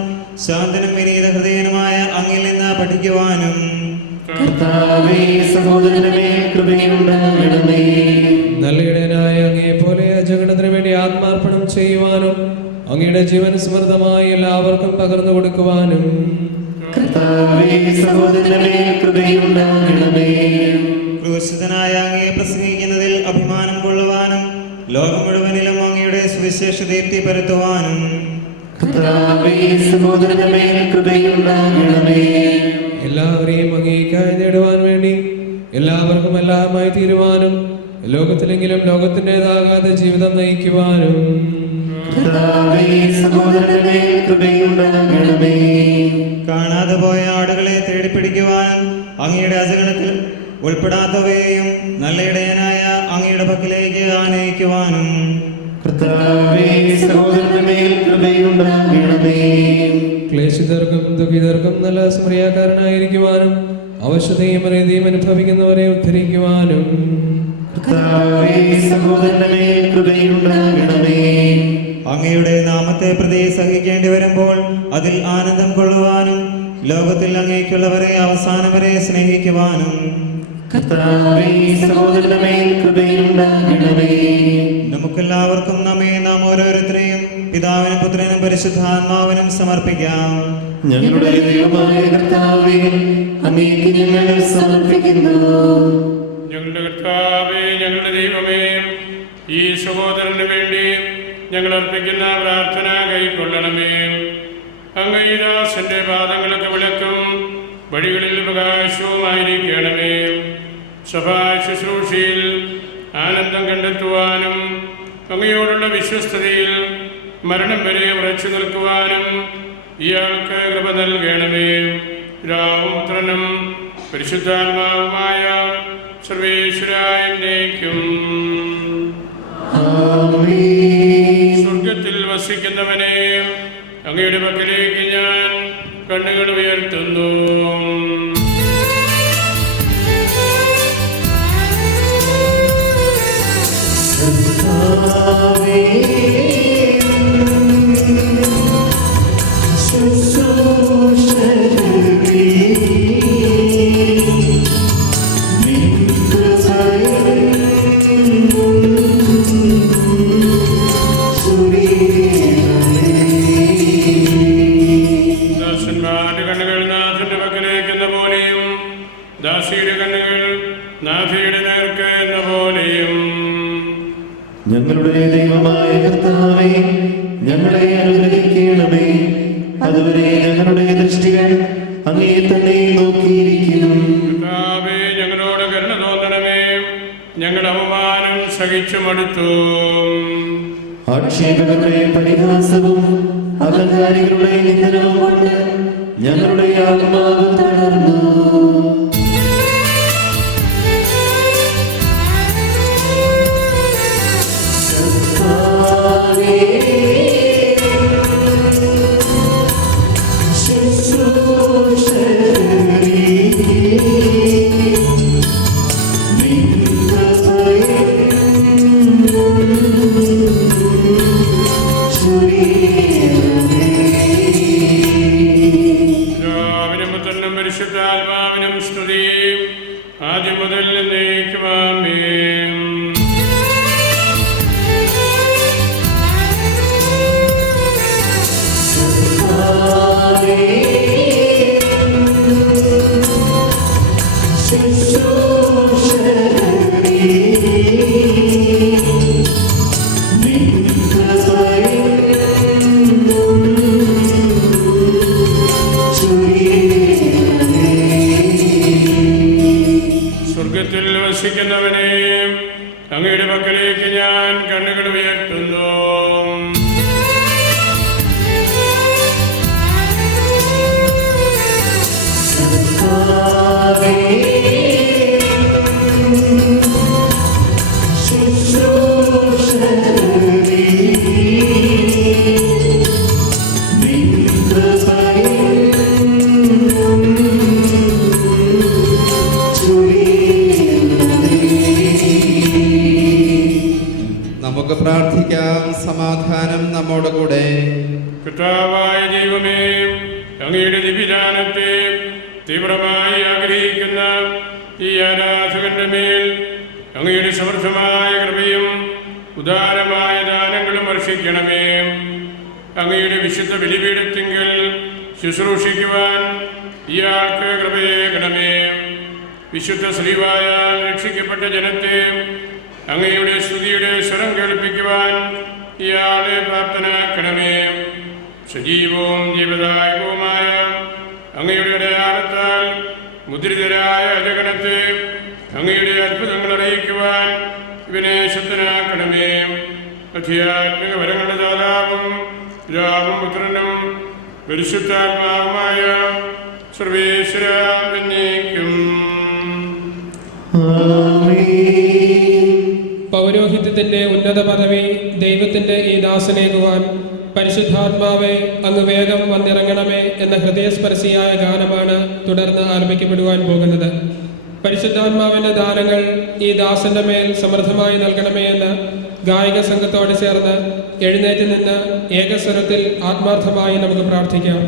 ശാന്തനും വിനീത ഹൃദയനുമായ അങ്ങിൽ നിന്ന് പഠിക്കുവാനും കർത്താവേ, സഹോദരന്റെ മേൽ കൃപയുണ്ടാകണമേ. നല്ലയിടയനായ അങ്ങയെ പോലെ ജഗണത്തിന് വേണ്ടി ആത്മാർപ്പണം ചെയ്യുവാനും അങ്ങയുടെ ജീവൻ സമൃദ്ധമായി എല്ലാവർക്കും പകർന്നു കൊടുക്കുവാനും കർത്താവേ, സഹോദരന്റെ മേൽ കൃപയുണ്ടാകണമേ. ക്രൂശിതനായ അങ്ങയെ പ്രസംഗിക്കുന്നതിൽ അഭിമാനം കൊള്ളുവാനും ലോകം മുഴുവനിലും അങ്ങയുടെ സുവിശേഷ ദീപ്തി പരത്തുവാനും കർത്താവേ, സഹോദരന്റെ മേൽ കൃപയുണ്ടാകണമേ. എല്ലാവരെയും അങ്ങേയ്ക്കായി നേടുവാൻ വേണ്ടി എല്ലാവർക്കും എല്ലാമായി തീരുവാനും ലോകത്തിലെങ്കിലും ലോകത്തിൻ്റെതാകാതെ ജീവിതം നയിക്കുവാനും കർത്താവേ, സഹോദരന്റെ മേൽ കൃപയുണ്ടാകണമേ. കാണാതെ പോയ ആടുകളെ തേടിപ്പിടിക്കുവാനും അങ്ങയുടെ അജഗണത്തിൽ ഉൾപ്പെടാത്തവയെയും നല്ല ഇടയനായ അങ്ങയുടെ പക്കലേക്ക് ആനയിക്കുവാനും കർത്താവേ, സഹോദരന്റെ മേൽ കൃപയുണ്ടാകണമേ. ക്ലേശിതർക്കും ദുഃഖിതർക്കും നല്ല സ്മൃയാകാരനായിരിക്കുവാനും അവശതയും അനീതിയും അനുഭവിക്കുന്നവരെ ഉദ്ധരിക്കുവാനും കർത്താവേ, സഹോദരന്റെ മേൽ കൃപയുണ്ടാകണമേ. അങ്ങയുടെ നാമത്തെ പ്രതി സഹിക്കേണ്ടി വരുമ്പോൾ അതിൽ ആനന്ദം കൊള്ളുവാനും ലോകത്തിൽ അങ്ങേക്കുള്ളവരെ അവസാനം വരെ സ്നേഹിക്കുവാനും കർത്താവേ, സഹോദരന്റെ മേൽ കൃപയുണ്ടാകണമേ. നമുക്കെല്ലാവർക്കും നാം ഓരോരുത്തരെയും പിതാവിനും പുത്രനും പരിശുദ്ധാത്മാവിനും സമർപ്പിക്കാം. ഞങ്ങളുടെ ദൈവമായ കർത്താവേ, അങ്ങേക്ക് ഞങ്ങൾ സമർപ്പിക്കുന്നു. ഞങ്ങളുടെ കർത്താവേ, ഞങ്ങളുടെ ദൈവമേ, ഈ സഹോദരന് വേണ്ടി ഞങ്ങൾ അർപ്പിക്കുന്ന പ്രാർത്ഥന കൈക്കൊള്ളണമേ. അങ്ങ് ഈ ദാസന്റെ പാദങ്ങൾക്ക് വിളക്കും വഴികളിൽ പ്രകാശവുമായിരിക്കണമേ. സഭാ ശുശ്രൂഷയിൽ ആനന്ദം കണ്ടെത്തുവാനും അങ്ങയോടുള്ള വിശ്വസ്തതയിൽ മരണം വരെ ഉറച്ചു നിൽക്കുവാനും ഇയാൾക്ക് കൃപ നൽകണമേ. പിതാവും പുത്രനും പരിശുദ്ധാത്മാവുമായ സർവേശ്വരായ എന്നേക്കും. സ്വർഗത്തിൽ വസിക്കുന്നവനെ അങ്ങയുടെ പക്കലേക്ക് ഞാൻ കണ്ണുകൾ ഉയർത്തുന്നു. ദാസന്മാരുടെ കണ്ണുകൾ നാഥന്റെ പക്കലേക്ക് എന്ന പോലെയും ദാസിയുടെ കണ്ണുകൾ നാഥയുടെ നേർക്ക് എന്ന പോലെയും. ഞങ്ങളുടെ ദൈവമായ കർത്താവേ, ഞങ്ങളെ അനുഗ്രഹിക്കണമേ. അതുവരെ ഞങ്ങളുടെ ദൃഷ്ടികൾ അങ്ങേ തന്നെ നോക്കിയിരിക്കും. കർത്താവേ, ഞങ്ങളോട് കരുണ തോന്നണമേ. ഞങ്ങൾ അവമാനം സഹിച്ചു മടുത്തു. ആക്ഷേപകരുടെ പരിഹാസവും അഹങ്കാരികളുടെ നിന്ദനവും കൊണ്ട് ഞങ്ങളുടെ ആത്മാവ് തളർന്നു. കർത്താവേ, എന്നേക്കും ആമേൻ. സ്വർഗത്തിൽ വസിക്കുന്നവനെ അങ്ങയുടെ പക്കലേക്ക് ഞാൻ കണ്ണുകൾ ഉയർത്തുന്നു. നമുക്ക് പ്രാർത്ഥിക്കാം. സമാധാനം നമ്മോട് കൂടെ. കർത്താവായ ദൈവമേ, അങ്ങയുടെ ദിവ്യദാനത്തെ തീവ്രമായി ആഗ്രഹിക്കുന്ന ഈ ആരാധകന്റെ മേൽ അങ്ങയുടെ സമൃദ്ധമായ കൃപയും ഉദാരമായ ദാനങ്ങളും വർഷിക്കണമേ. അങ്ങയുടെ വിശുദ്ധ ബലിപീഠത്തിങ്കൽ ശുശ്രൂഷിക്കുവാൻ ഇയാൾക്ക് കൃപയേകണമേ. വിശുദ്ധ ശ്രീവായാൽ രക്ഷിക്കപ്പെട്ട ജനത്തെ അങ്ങയുടെ സ്തുതിയുടെ സ്വരം കേൾപ്പിക്കുവാൻ ഇയാളെ പ്രാപ്തനാക്കണമേ. സജീവവും ജീവദായകവുമായ അങ്ങയുടെ അടയാളത്താൽ മുദ്രിതരായ അജഗണത്തെ അങ്ങയുടെ അത്ഭുതങ്ങൾ അറിയിക്കുവാൻ ഇവനെ ശക്തനാക്കണമേ. അധ്യാത്മിക വരങ്ങളുടെ ദാതാവും പിതാവും പുത്രനും പരിശുദ്ധാത്മാവുമായ സർവേശ്വര എന്നേക്കും. പൗരോഹിത്യത്തിന്റെ ഉന്നത പദവി ദൈവത്തിന്റെ ഈ ദാസനേകുവാൻ പരിശുദ്ധാത്മാവെ അങ്ങ് വേഗം വന്നിറങ്ങണമേ എന്ന ഹൃദയസ്പർശിയായ ഗാനമാണ് തുടർന്ന് ആരംഭിക്കപ്പെടുവാൻ പോകുന്നത്. പരിശുദ്ധാത്മാവിന്റെ ദാനങ്ങൾ ഈ ദാസന്റെ മേൽ സമൃദ്ധമായി നൽകണമേ എന്ന് ഗായിക സംഘത്തോട് ചേർന്ന് എഴുന്നേറ്റ് നിന്ന് ഏകസ്വരത്തിൽ ആത്മാർത്ഥമായി നമുക്ക് പ്രാർത്ഥിക്കാം.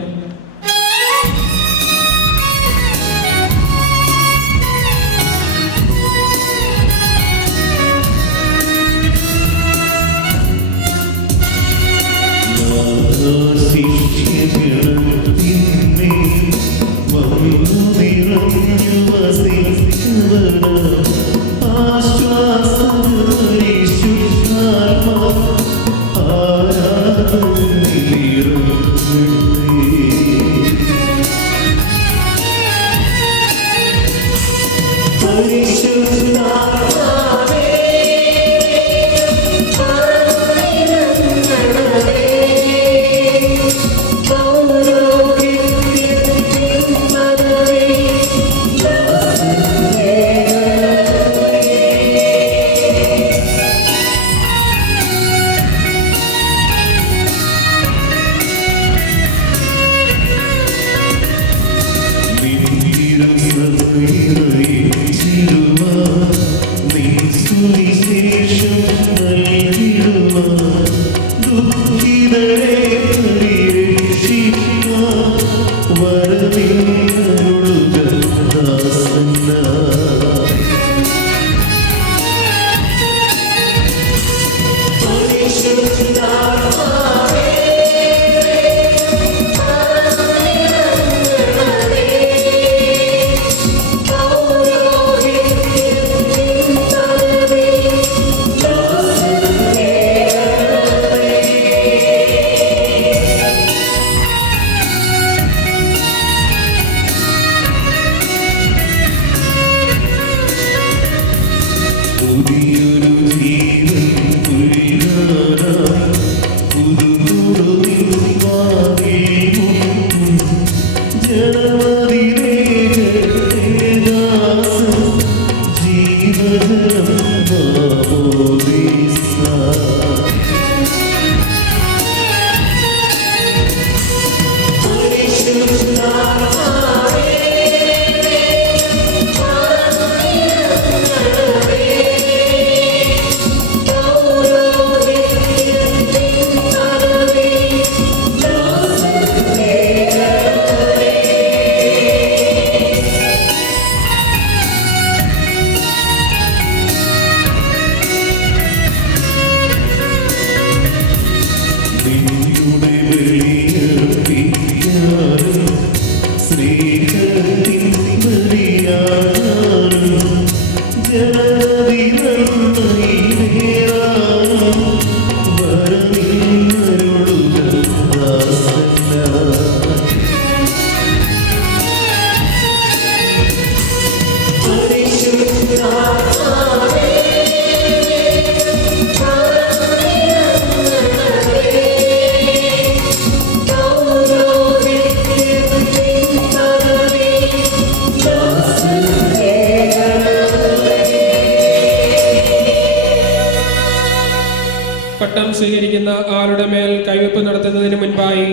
പട്ടം സ്വീകരിക്കുന്ന ആളുടെ മേൽ കൈവെപ്പ് നടത്തുന്നതിന് മുൻപായി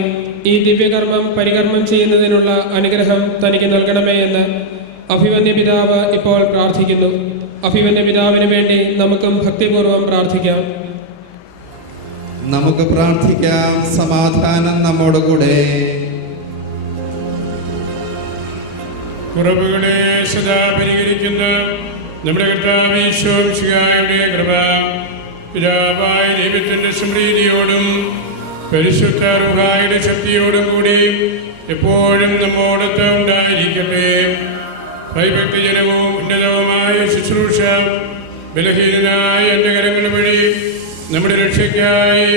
ഈ ദിവ്യകർമ്മം പരികർമ്മം ചെയ്യുന്നതിനുള്ള അനുഗ്രഹം തനിക്ക് നൽകണമേ എന്ന് അഭിമന്യ പിതാവ് ഇപ്പോൾ പ്രാർത്ഥിക്കുന്നു. അഭിമന്യ പിതാവിന് വേണ്ടി നമുക്കും ഭക്തിപൂർവ്വം പ്രാർത്ഥിക്കാം. നമുക്ക് പ്രാർത്ഥിക്കാം. സമാധാനം നമ്മോടുകൂടെ. കുറവുകളെ സദാ പരിഹരിക്കുന്ന നമ്മുടെ കർത്താവ് ഈശോ മിശിഹായുടെ കൃപ പിതാവായ ദൈവത്തിന്റെ സമൃദ്ധിയോടും പരിശുദ്ധ റൂഹായുടെ ശക്തിയോടും കൂടി എപ്പോഴും നമ്മോടൊത്ത് ഉണ്ടായിരിക്കട്ടെ. ഭയഭക്തിജനവും ഉന്നതവുമായ ശുശ്രൂഷ ബലഹീനനായ എൻ്റെ കരങ്ങൾ വഴി നമ്മുടെ രക്ഷയ്ക്കായി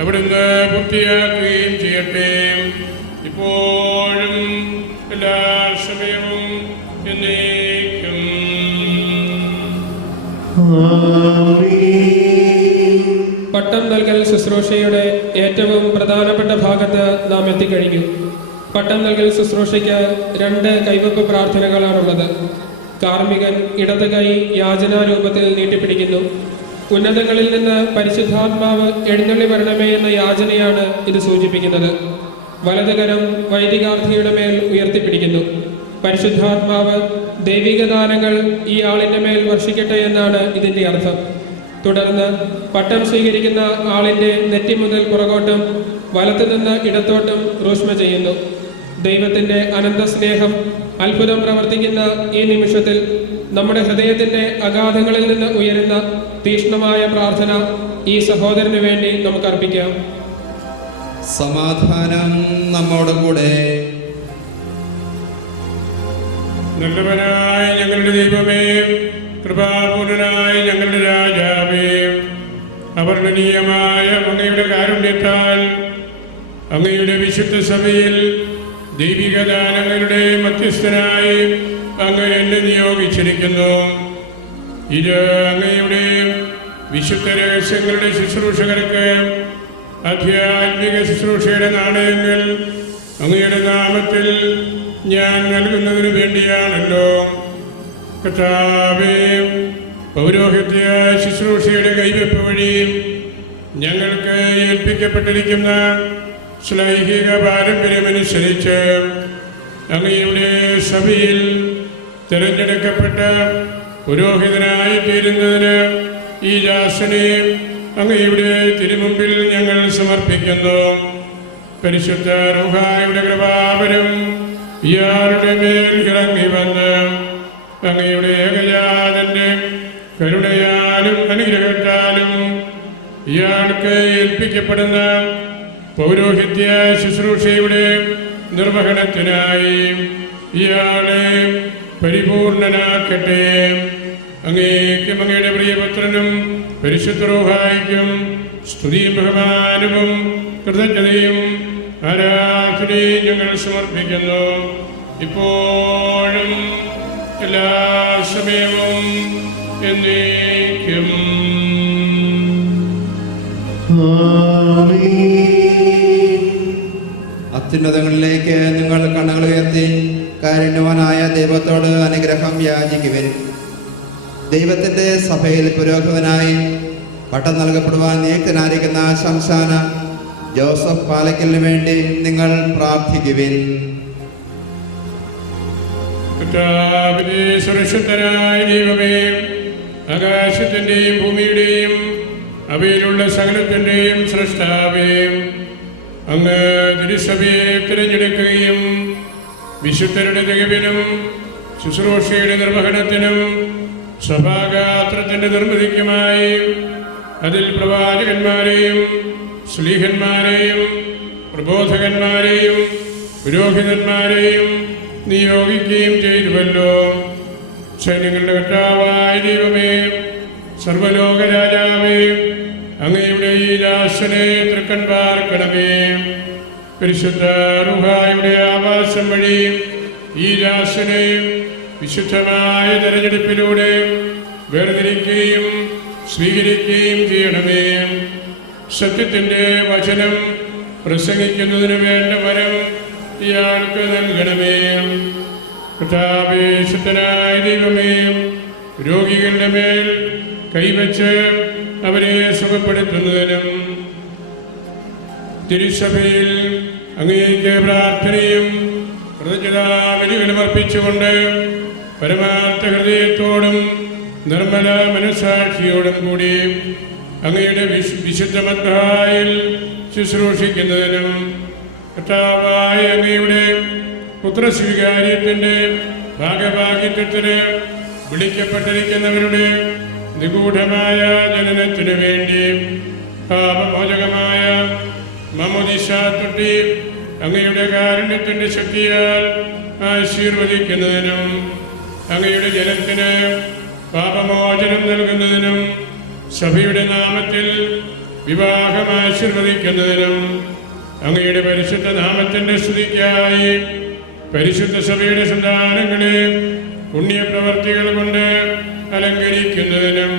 അവിടുന്ന് പൂർത്തിയാക്കുകയും ചെയ്യട്ടെ. ഇപ്പോഴും എല്ലാ സമയവും എന്നേക്കും. പട്ടം നൽകൽ ശുശ്രൂഷയുടെ ഏറ്റവും പ്രധാനപ്പെട്ട ഭാഗത്ത് നാം എത്തിക്കഴിഞ്ഞു. പട്ടം നൽകൽ ശുശ്രൂഷയ്ക്ക് 2 കൈവെപ്പ് പ്രാർത്ഥനകളാണുള്ളത്. കാർമ്മികൻ ഇടത് കൈ യാചനാരൂപത്തിൽ നീട്ടിപ്പിടിക്കുന്നു. ഉന്നതങ്ങളിൽ നിന്ന് പരിശുദ്ധാത്മാവ് എഴുന്നള്ളി വരണമേ എന്ന യാചനയാണ് ഇത് സൂചിപ്പിക്കുന്നത്. വലതുകരം വൈദികാർത്ഥിയുടെ മേൽ ഉയർത്തിപ്പിടിക്കുന്നു. പരിശുദ്ധാത്മാവ് ദൈവിക ദാനങ്ങൾ ഈ ആളിൻ്റെ മേൽ വർഷിക്കട്ടെ എന്നാണ് ഇതിൻ്റെ അർത്ഥം. തുടർന്ന് പട്ടം സ്വീകരിക്കുന്ന ആളിൻ്റെ നെറ്റി മുതൽ പുറകോട്ടും വലത്തു നിന്ന് ഇടത്തോട്ടും റൂഷ്മ ചെയ്യുന്നു. ദൈവത്തിൻ്റെ അനന്ത സ്നേഹം അത്ഭുതം പ്രവർത്തിക്കുന്ന ഈ നിമിഷത്തിൽ നമ്മുടെ ഹൃദയത്തിൻ്റെ അഗാധങ്ങളിൽ നിന്ന് ഉയരുന്ന തീക്ഷ്ണമായ പ്രാർത്ഥന ഈ സഹോദരന് വേണ്ടി നമുക്ക് അർപ്പിക്കാം. സമാധാനം നമ്മോടുകൂടെ. നല്ലവനായ ഞങ്ങളുടെ ദൈവമേ, കൃപാപൂർണനായ ഞങ്ങളുടെ രാജാവേ, അവർണ്ണനീയമായ അങ്ങയുടെ കാരുണ്യത്താൽ അങ്ങയുടെ വിശുദ്ധ സഭയിൽ ദൈവിക ദാനങ്ങളുടെ മധ്യസ്ഥനായി അങ്ങ് എന്നെ നിയോഗിച്ചിരിക്കുന്നു. ഇത് അങ്ങയുടെ വിശുദ്ധ രഹസ്യങ്ങളുടെ ശുശ്രൂഷകർക്ക് ആധ്യാത്മിക ശുശ്രൂഷയുടെ നാണയങ്ങൾ അങ്ങയുടെ നാമത്തിൽ ഞാൻ നൽകുന്നതിന് വേണ്ടിയാണല്ലോ. കർത്താവേ, പൗരോഹിത്യ ശുശ്രൂഷയുടെ കൈവെപ്പ് വഴി ഞങ്ങൾക്ക് ഏൽപ്പിക്കപ്പെട്ടിരിക്കുന്ന ശ്ലൈഹിക പാരമ്പര്യമനുസരിച്ച് അങ്ങയുടെ സഭയിൽ തിരഞ്ഞെടുക്കപ്പെട്ട പുരോഹിതനായി തീരുന്നതിന് ഈ ദാസനെ അങ്ങയുടെ തിരുമുമ്പിൽ ഞങ്ങൾ സമർപ്പിക്കുന്നു. പരിശുദ്ധ റൂഹായുടെ കൃപാവരം ഇയാളുടെ മേൽ ഇറങ്ങി വന്ന് അങ്ങയുടെ ഏകജാതന്റെ കരുണയാലും അനുഗ്രഹത്താലും ഇയാൾക്ക് ഏൽപ്പിക്കപ്പെടുന്ന പൗരോഹിത്യ ശുശ്രൂഷയുടെ നിർവഹണത്തിനായി ഇയാളെ പരിപൂർണനാക്കട്ടെ. അങ്ങേക്കും അങ്ങയുടെ പ്രിയപുത്രനും പരിശുദ്ധ റൂഹായ്ക്കും സ്തുതിയും ബഹുമാനവും കൃതജ്ഞതയും ആരാധനയും ഞങ്ങൾ സമർപ്പിക്കുന്നു. ഇപ്പോഴും എല്ലാ സമയവും എന്നേക്കും. അത്യുന്നതങ്ങളിലേക്ക് നിങ്ങൾ കണ്ണുകൾ ഉയർത്തി കാരുണ്യവാനായ ദൈവത്തോട് അനുഗ്രഹം യാചിക്കുവിൻ. ദൈവത്തിൻ്റെ സഭയിൽ പുരോഹിതനായി പട്ടം നൽകപ്പെടുവാൻ നിയുക്തനായിരിക്കുന്ന ശംശാന ജോസഫ് പാലക്കലിന് വേണ്ടി നിങ്ങൾ പ്രാർത്ഥിക്കുവിൻ. കർത്താവിനെ സുരക്ഷിതനായ ദൈവമേ, ആകാശത്തിൻ്റെയും ഭൂമിയുടെയും അവയിലുള്ള സകലത്തിൻ്റെയും സൃഷ്ടാവേ, അങ്ങ് തിരുസഭയെ തിരഞ്ഞെടുക്കുകയും വിശുദ്ധരുടെ തികവിനും ശുശ്രൂഷയുടെ നിർവഹണത്തിനും സഭാഗാത്രത്തിൻ്റെ നിർമ്മിതിക്കുമായി അതിൽ പ്രവാചകന്മാരെയും ശ്ലീഹന്മാരെയും പ്രബോധകന്മാരെയും പുരോഹിതന്മാരെയും നിയോഗിക്കുകയും ചെയ്തുവല്ലോ. സൈന്യങ്ങളുടെ കർത്താവായ ദൈവമേ, സർവലോക രാജാവേ, അങ്ങയുടെ ഈ ദാസനെ തൃക്കൺ പാർക്കണമേ. പരിശുദ്ധ റൂഹായുടെ ആവാസം വഴി ഈ ദാസനെ വിശുദ്ധമായ തെരഞ്ഞെടുപ്പിലൂടെ വേർതിരിക്കുകയും സ്വീകരിക്കുകയും ചെയ്യണമേ. സത്യത്തിൻ്റെ വചനം പ്രസംഗിക്കുന്നതിന് വേണ്ട വരം ഇയാൾക്ക് നൽകണമേ. കർത്താവേ, ശുദ്ധനായ ദൈവമേ, രോഗികളുടെ മേൽ കൈവച്ച് അവരെ സുഖപ്പെടുത്തുന്നതിനും തിരുസഭയിൽ അങ്ങേക്ക് പ്രാർത്ഥനയും കൃതജ്ഞതാബലികളും അർപ്പിച്ചുകൊണ്ട് പരമാർത്ഥ ഹൃദയത്തോടും നിർമ്മല മനസ്സാക്ഷിയോടും കൂടി അങ്ങയുടെ വിശുദ്ധ മദ്ബഹായിൽ ശുശ്രൂഷിക്കുന്നതിനും കർത്താവായ അങ്ങയുടെ പുത്രസ്വീകാര്യത്തിൻ്റെ ഭാഗഭാഗിത്വത്തിന് വിളിക്കപ്പെട്ടിരിക്കുന്നവരുടെ നിഗൂഢമായ ജനനത്തിനു വേണ്ടി പാപമോചകമായ മാമോദീസ തൊട്ടി അങ്ങയുടെ കാരുണ്യത്തിൻ്റെ ശക്തിയാൽ ആശീർവദിക്കുന്നതിനും അങ്ങയുടെ ജനത്തിന് പാപമോചനം നൽകുന്നതിനും സഭയുടെ നാമത്തിൽ വിവാഹം ആശീർവദിക്കുന്നതിനും അങ്ങയുടെ പരിശുദ്ധ നാമത്തിൻ്റെ സ്തുതിക്കായി പരിശുദ്ധ സഭയുടെ സന്താനങ്ങളെ പുണ്യപ്രവർത്തികൾ കൊണ്ട് അലങ്കരിക്കുന്നതിനും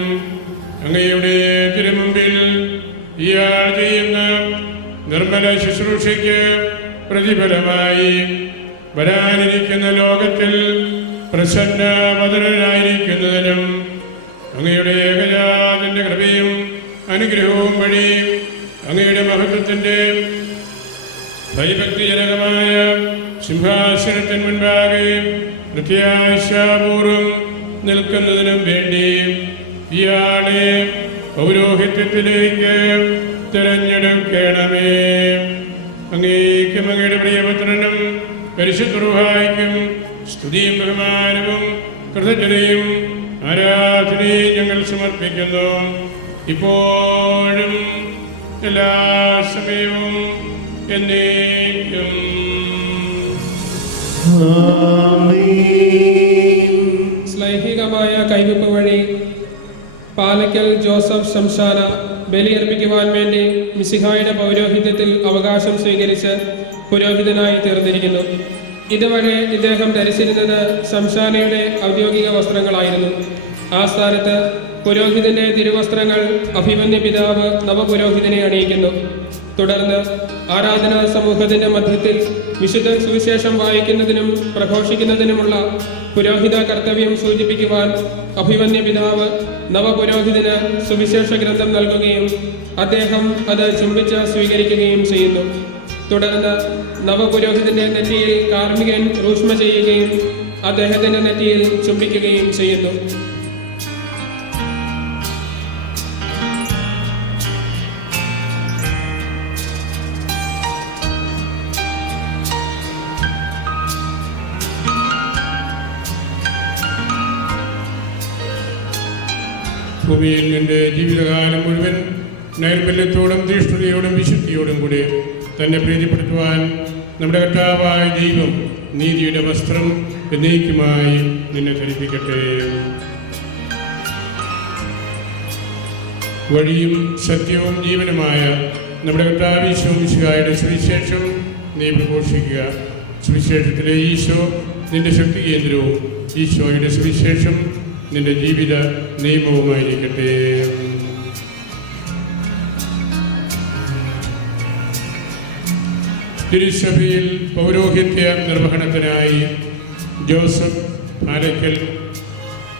അങ്ങയുടെ തിരുമുമ്പിൽ ഇയാൾ ചെയ്യുന്ന നിർമ്മല ശുശ്രൂഷയ്ക്ക് പ്രതിഫലമായി വരാനിരിക്കുന്ന ലോകത്തിൽ പ്രസന്നവദനായിരിക്കുന്നതിനും അങ്ങയുടെ ഏകജാതന്റെ കൃപയും അനുഗ്രഹവും വഴി അങ്ങയുടെ മഹത്വത്തിൻ്റെ ഭയഭക്തിജനകമായ സിംഹാസനത്തിന് മുൻപാകെ പ്രത്യാശാപൂർവം നിൽക്കുന്നതിനും വേണ്ടി ഇയാളെ പൗരോഹിത്യത്തിലേക്ക് തിരഞ്ഞെടുക്കണമേ. അങ്ങേക്കും അങ്ങയുടെ പ്രിയപുത്രനും പരിശുദ്ധ റൂഹായ്ക്കും സ്തുതിയും ബഹുമാനവും കൃതജ്ഞതയും ആരാധനയും ഞങ്ങൾ സമർപ്പിക്കുന്നു, ഇപ്പോഴും എല്ലാ സമയവും എന്നേക്കും. ശ്ലൈഹികമായ കൈവെപ്പ് വഴി പാലക്കൽ ജോസഫ് ശംശാന ബലിയർപ്പിക്കുവാൻ വേണ്ടി മിശിഹായുടെ പൗരോഹിത്യത്തിൽ അവകാശം സ്വീകരിച്ച് പുരോഹിതനായി തീർന്നിരിക്കുന്നു. ഇതുവരെ ഇദ്ദേഹം ധരിച്ചിരുന്നത് ശംശാനയുടെ ഔദ്യോഗിക വസ്ത്രങ്ങളായിരുന്നു. ആ സ്ഥാനത്ത് പുരോഹിതന്റെ തിരുവസ്ത്രങ്ങൾ അഭിമന്യ പിതാവ് നവപുരോഹിതനെ അണിയിക്കുന്നു. തുടർന്ന് ആരാധനാ സമൂഹത്തിന്റെ മധ്യത്തിൽ വിശുദ്ധ സുവിശേഷം വായിക്കുന്നതിനും പ്രഘോഷിക്കുന്നതിനുമുള്ള പുരോഹിത കർത്തവ്യം സൂചിപ്പിക്കുവാൻ അഭിമന്യ പിതാവ് നവപുരോഹിതന് സുവിശേഷ ഗ്രന്ഥം നൽകുകയും അദ്ദേഹം അത് ചുംബിച്ച് സ്വീകരിക്കുകയും ചെയ്യുന്നു. തുടർന്ന് നവപുരോഹിതന്റെ നെറ്റിയിൽ കാർമികൻ റൂഷ്മ ചെയ്യുകയും അദ്ദേഹത്തിന്റെ നെറ്റിയിൽ ചുംബിക്കുകയും ചെയ്യുന്നു. ഭൂമിയിൽ നിന്റെ ജീവിതകാലം മുഴുവൻ നൈർമല്യത്തോടും തീഷ്ണതയോടും വിശുദ്ധിയോടും കൂടി തന്നെ പ്രീതിപ്പെടുത്തുവാൻ നമ്മുടെ കർത്താവായ ദൈവം നീതിയുടെ വസ്ത്രം എന്നേക്കുമായി നിന്നെ ധരിപ്പിക്കട്ടെ. വഴിയും സത്യവും ജീവനുമായ നമ്മുടെ കർത്താവ് ഈശോ മിശിഹായുടെ സുവിശേഷം നീ പ്രഘോഷിക്കുക. സുവിശേഷത്തിലെ ഈശോ നിന്റെ ശക്തി കേന്ദ്രവും ഈശോയുടെ സുവിശേഷം നിന്റെ ജീവിത നിയമവുമായിരിക്കട്ടെ. തിരുസഭയിൽ പൗരോഹിത്യ നിർവഹണത്തിനായി ജോസഫ് പാലക്കൽ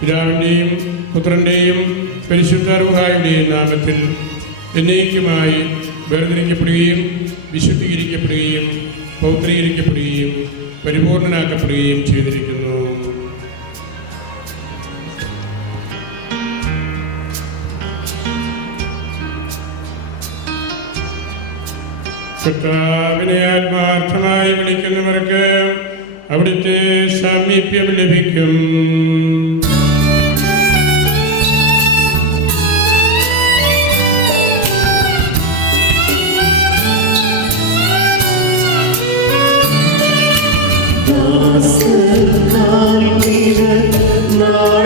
പിതാവിൻ്റെയും പുത്രൻ്റെയും പരിശുദ്ധ റൂഹായുടെയും നാമത്തിൽ എന്നേക്കുമായി വേർതിരിക്കപ്പെടുകയും വിശുദ്ധീകരിക്കപ്പെടുകയും പൗത്രീകരിക്കപ്പെടുകയും പരിപൂർണനാക്കപ്പെടുകയും ചെയ്തിരിക്കുന്നു. കർത്താവിനെ ആത്മാർത്ഥമായി വിളിക്കുന്നവർക്ക് അവിടുത്തെ സാമീപ്യം ലഭിക്കും. നാൾ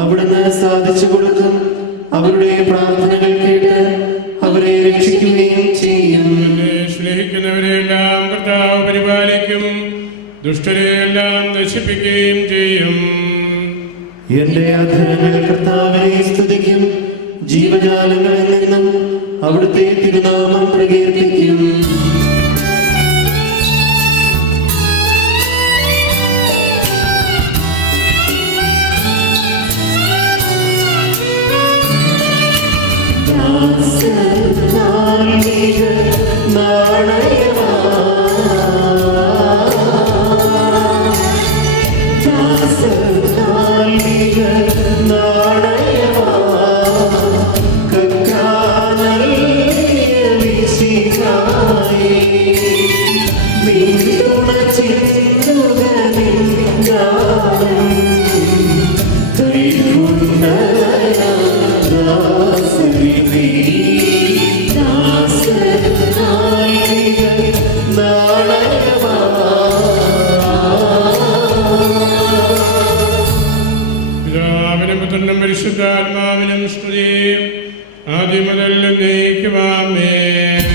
അവിടുന്ന് സാധിച്ചു കൊടുക്കും. അവരുടെ പ്രാർത്ഥനകൾ കേട്ട് അവരെ രക്ഷിക്കുകയും ചെയ്യും. എന്നെ സ്നേഹിക്കുന്നവരെയെല്ലാം കർത്താവ് പരിപാലിക്കും, ദുഷ്ടരെയെല്ലാം നശിപ്പിക്കുകയും ചെയ്യും. എന്റെ അധരങ്ങൾ കർത്താവിനെ സ്തുതിക്കും. ജീവജാലങ്ങളിൽ നിന്നും അവിടുത്തെ തിരുനാമം പ്രകീർത്തിക്കും. പിതാവിനും പുത്രനും പരിശുദ്ധാത്മാവിനും സ്തുതി, ആദ്യം മുതൽ എന്നേക്കും ആമേൻ.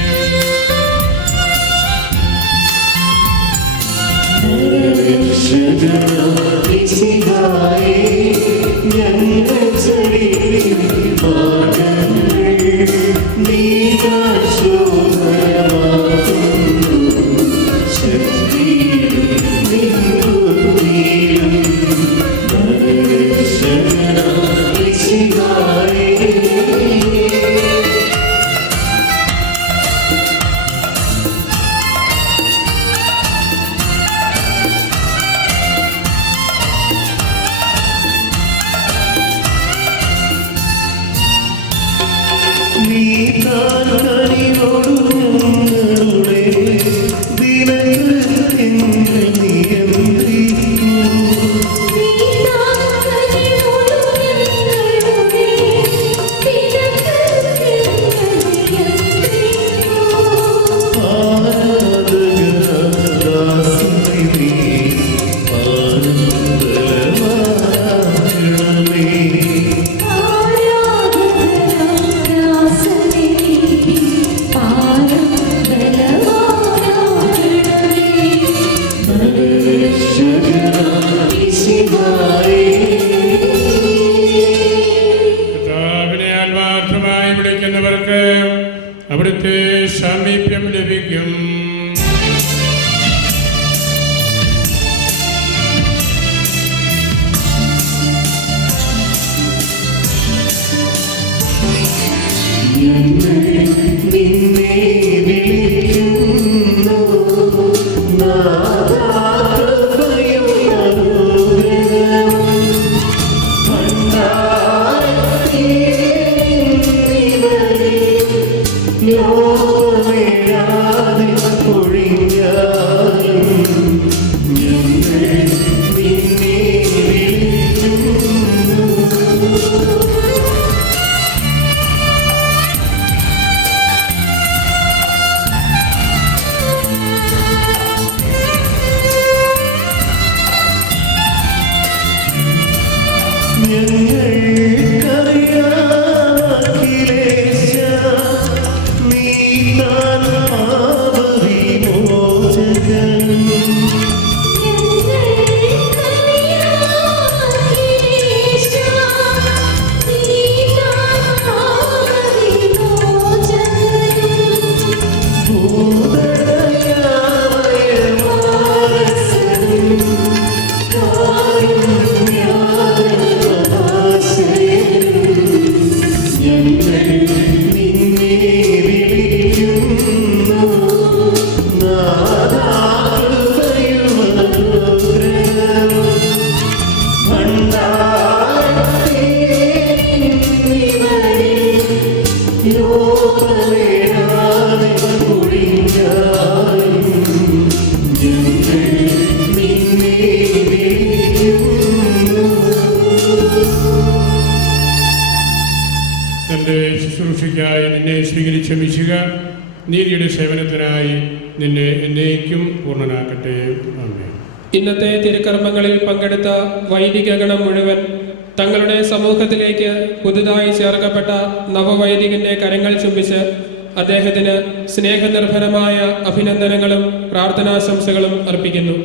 കർത്താവിനെ ആത്മാർത്ഥമായി വിളിക്കുന്നവർക്ക് അവിടുത്തെ സാമീപ്യം ലഭിക്കും. തൻ്റെ ശുശ്രൂഷയ്ക്കായി നിന്നെ സ്വീകരിച്ച മിശിഹ നീതിയുടെ സേവനത്തിനായി നിന്നെ എന്നേക്കും പൂർണ്ണനാക്കട്ടെ. ആമേൻ. ഇന്നത്തെ തിരുക്കർമ്മങ്ങളിൽ പങ്കെടുത്ത വൈദിക ഗണം മുഴുവൻ തങ്ങളുടെ സമൂഹത്തിലേക്ക് പുതുതായി ചേർക്കപ്പെട്ട നവവൈദികന്റെ കരങ്ങൾ ചുംബിച്ച് അദ്ദേഹത്തിന് സ്നേഹനിർഭരമായ അഭിനന്ദനങ്ങളും പ്രാർത്ഥനാശംസകളും അർപ്പിക്കുന്നു.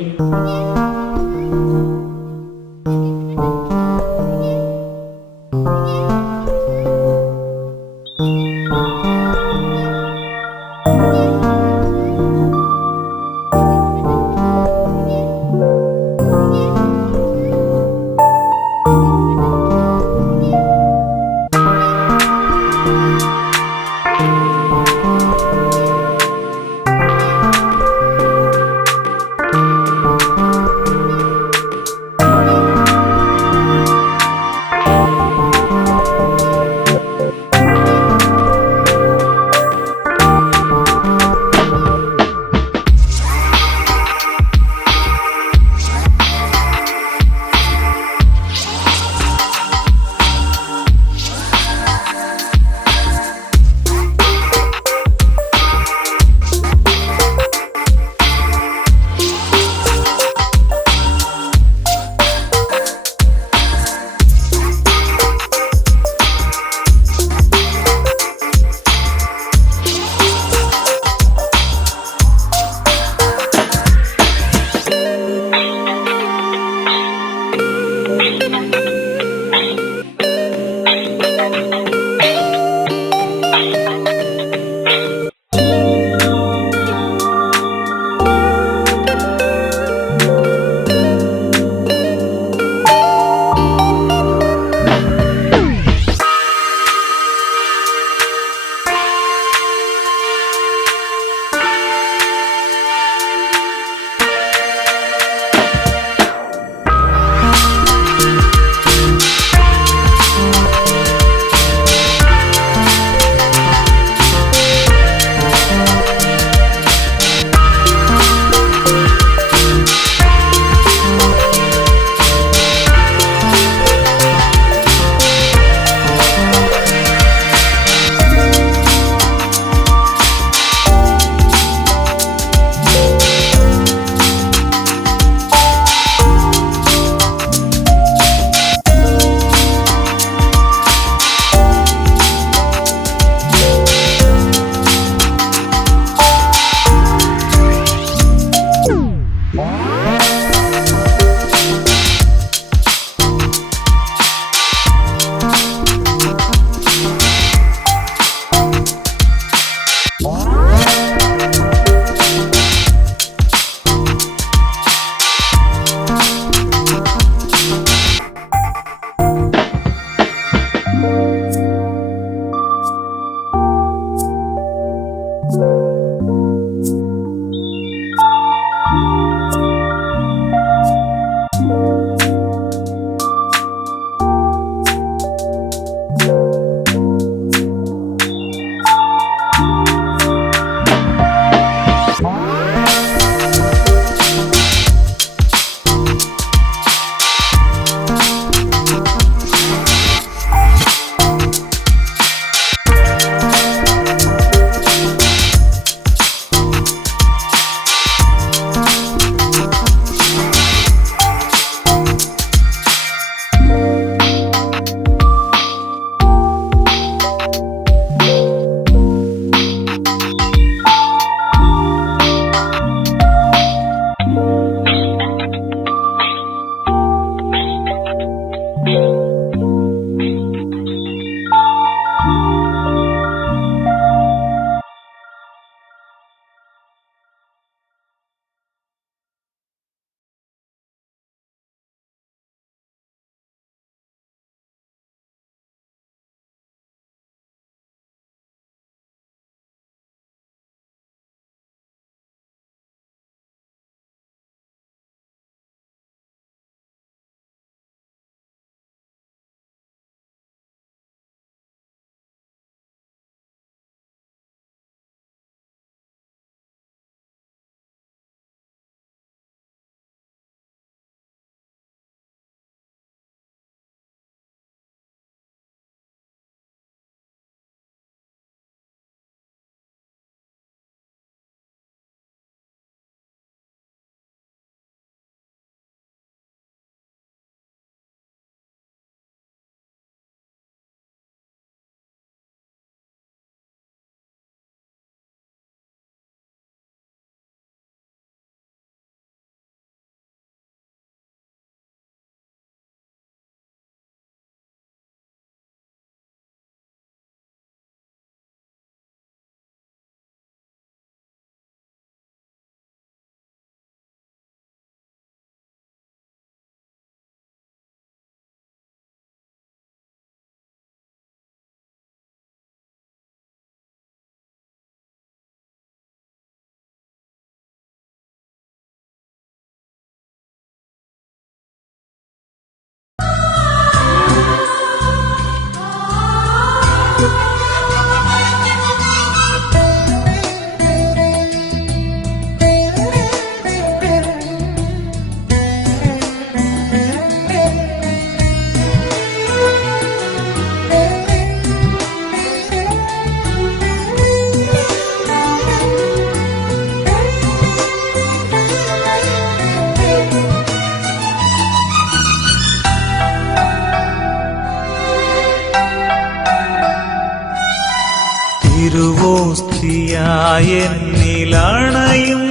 തിരുവോസ്തിയായെന്നിലണയും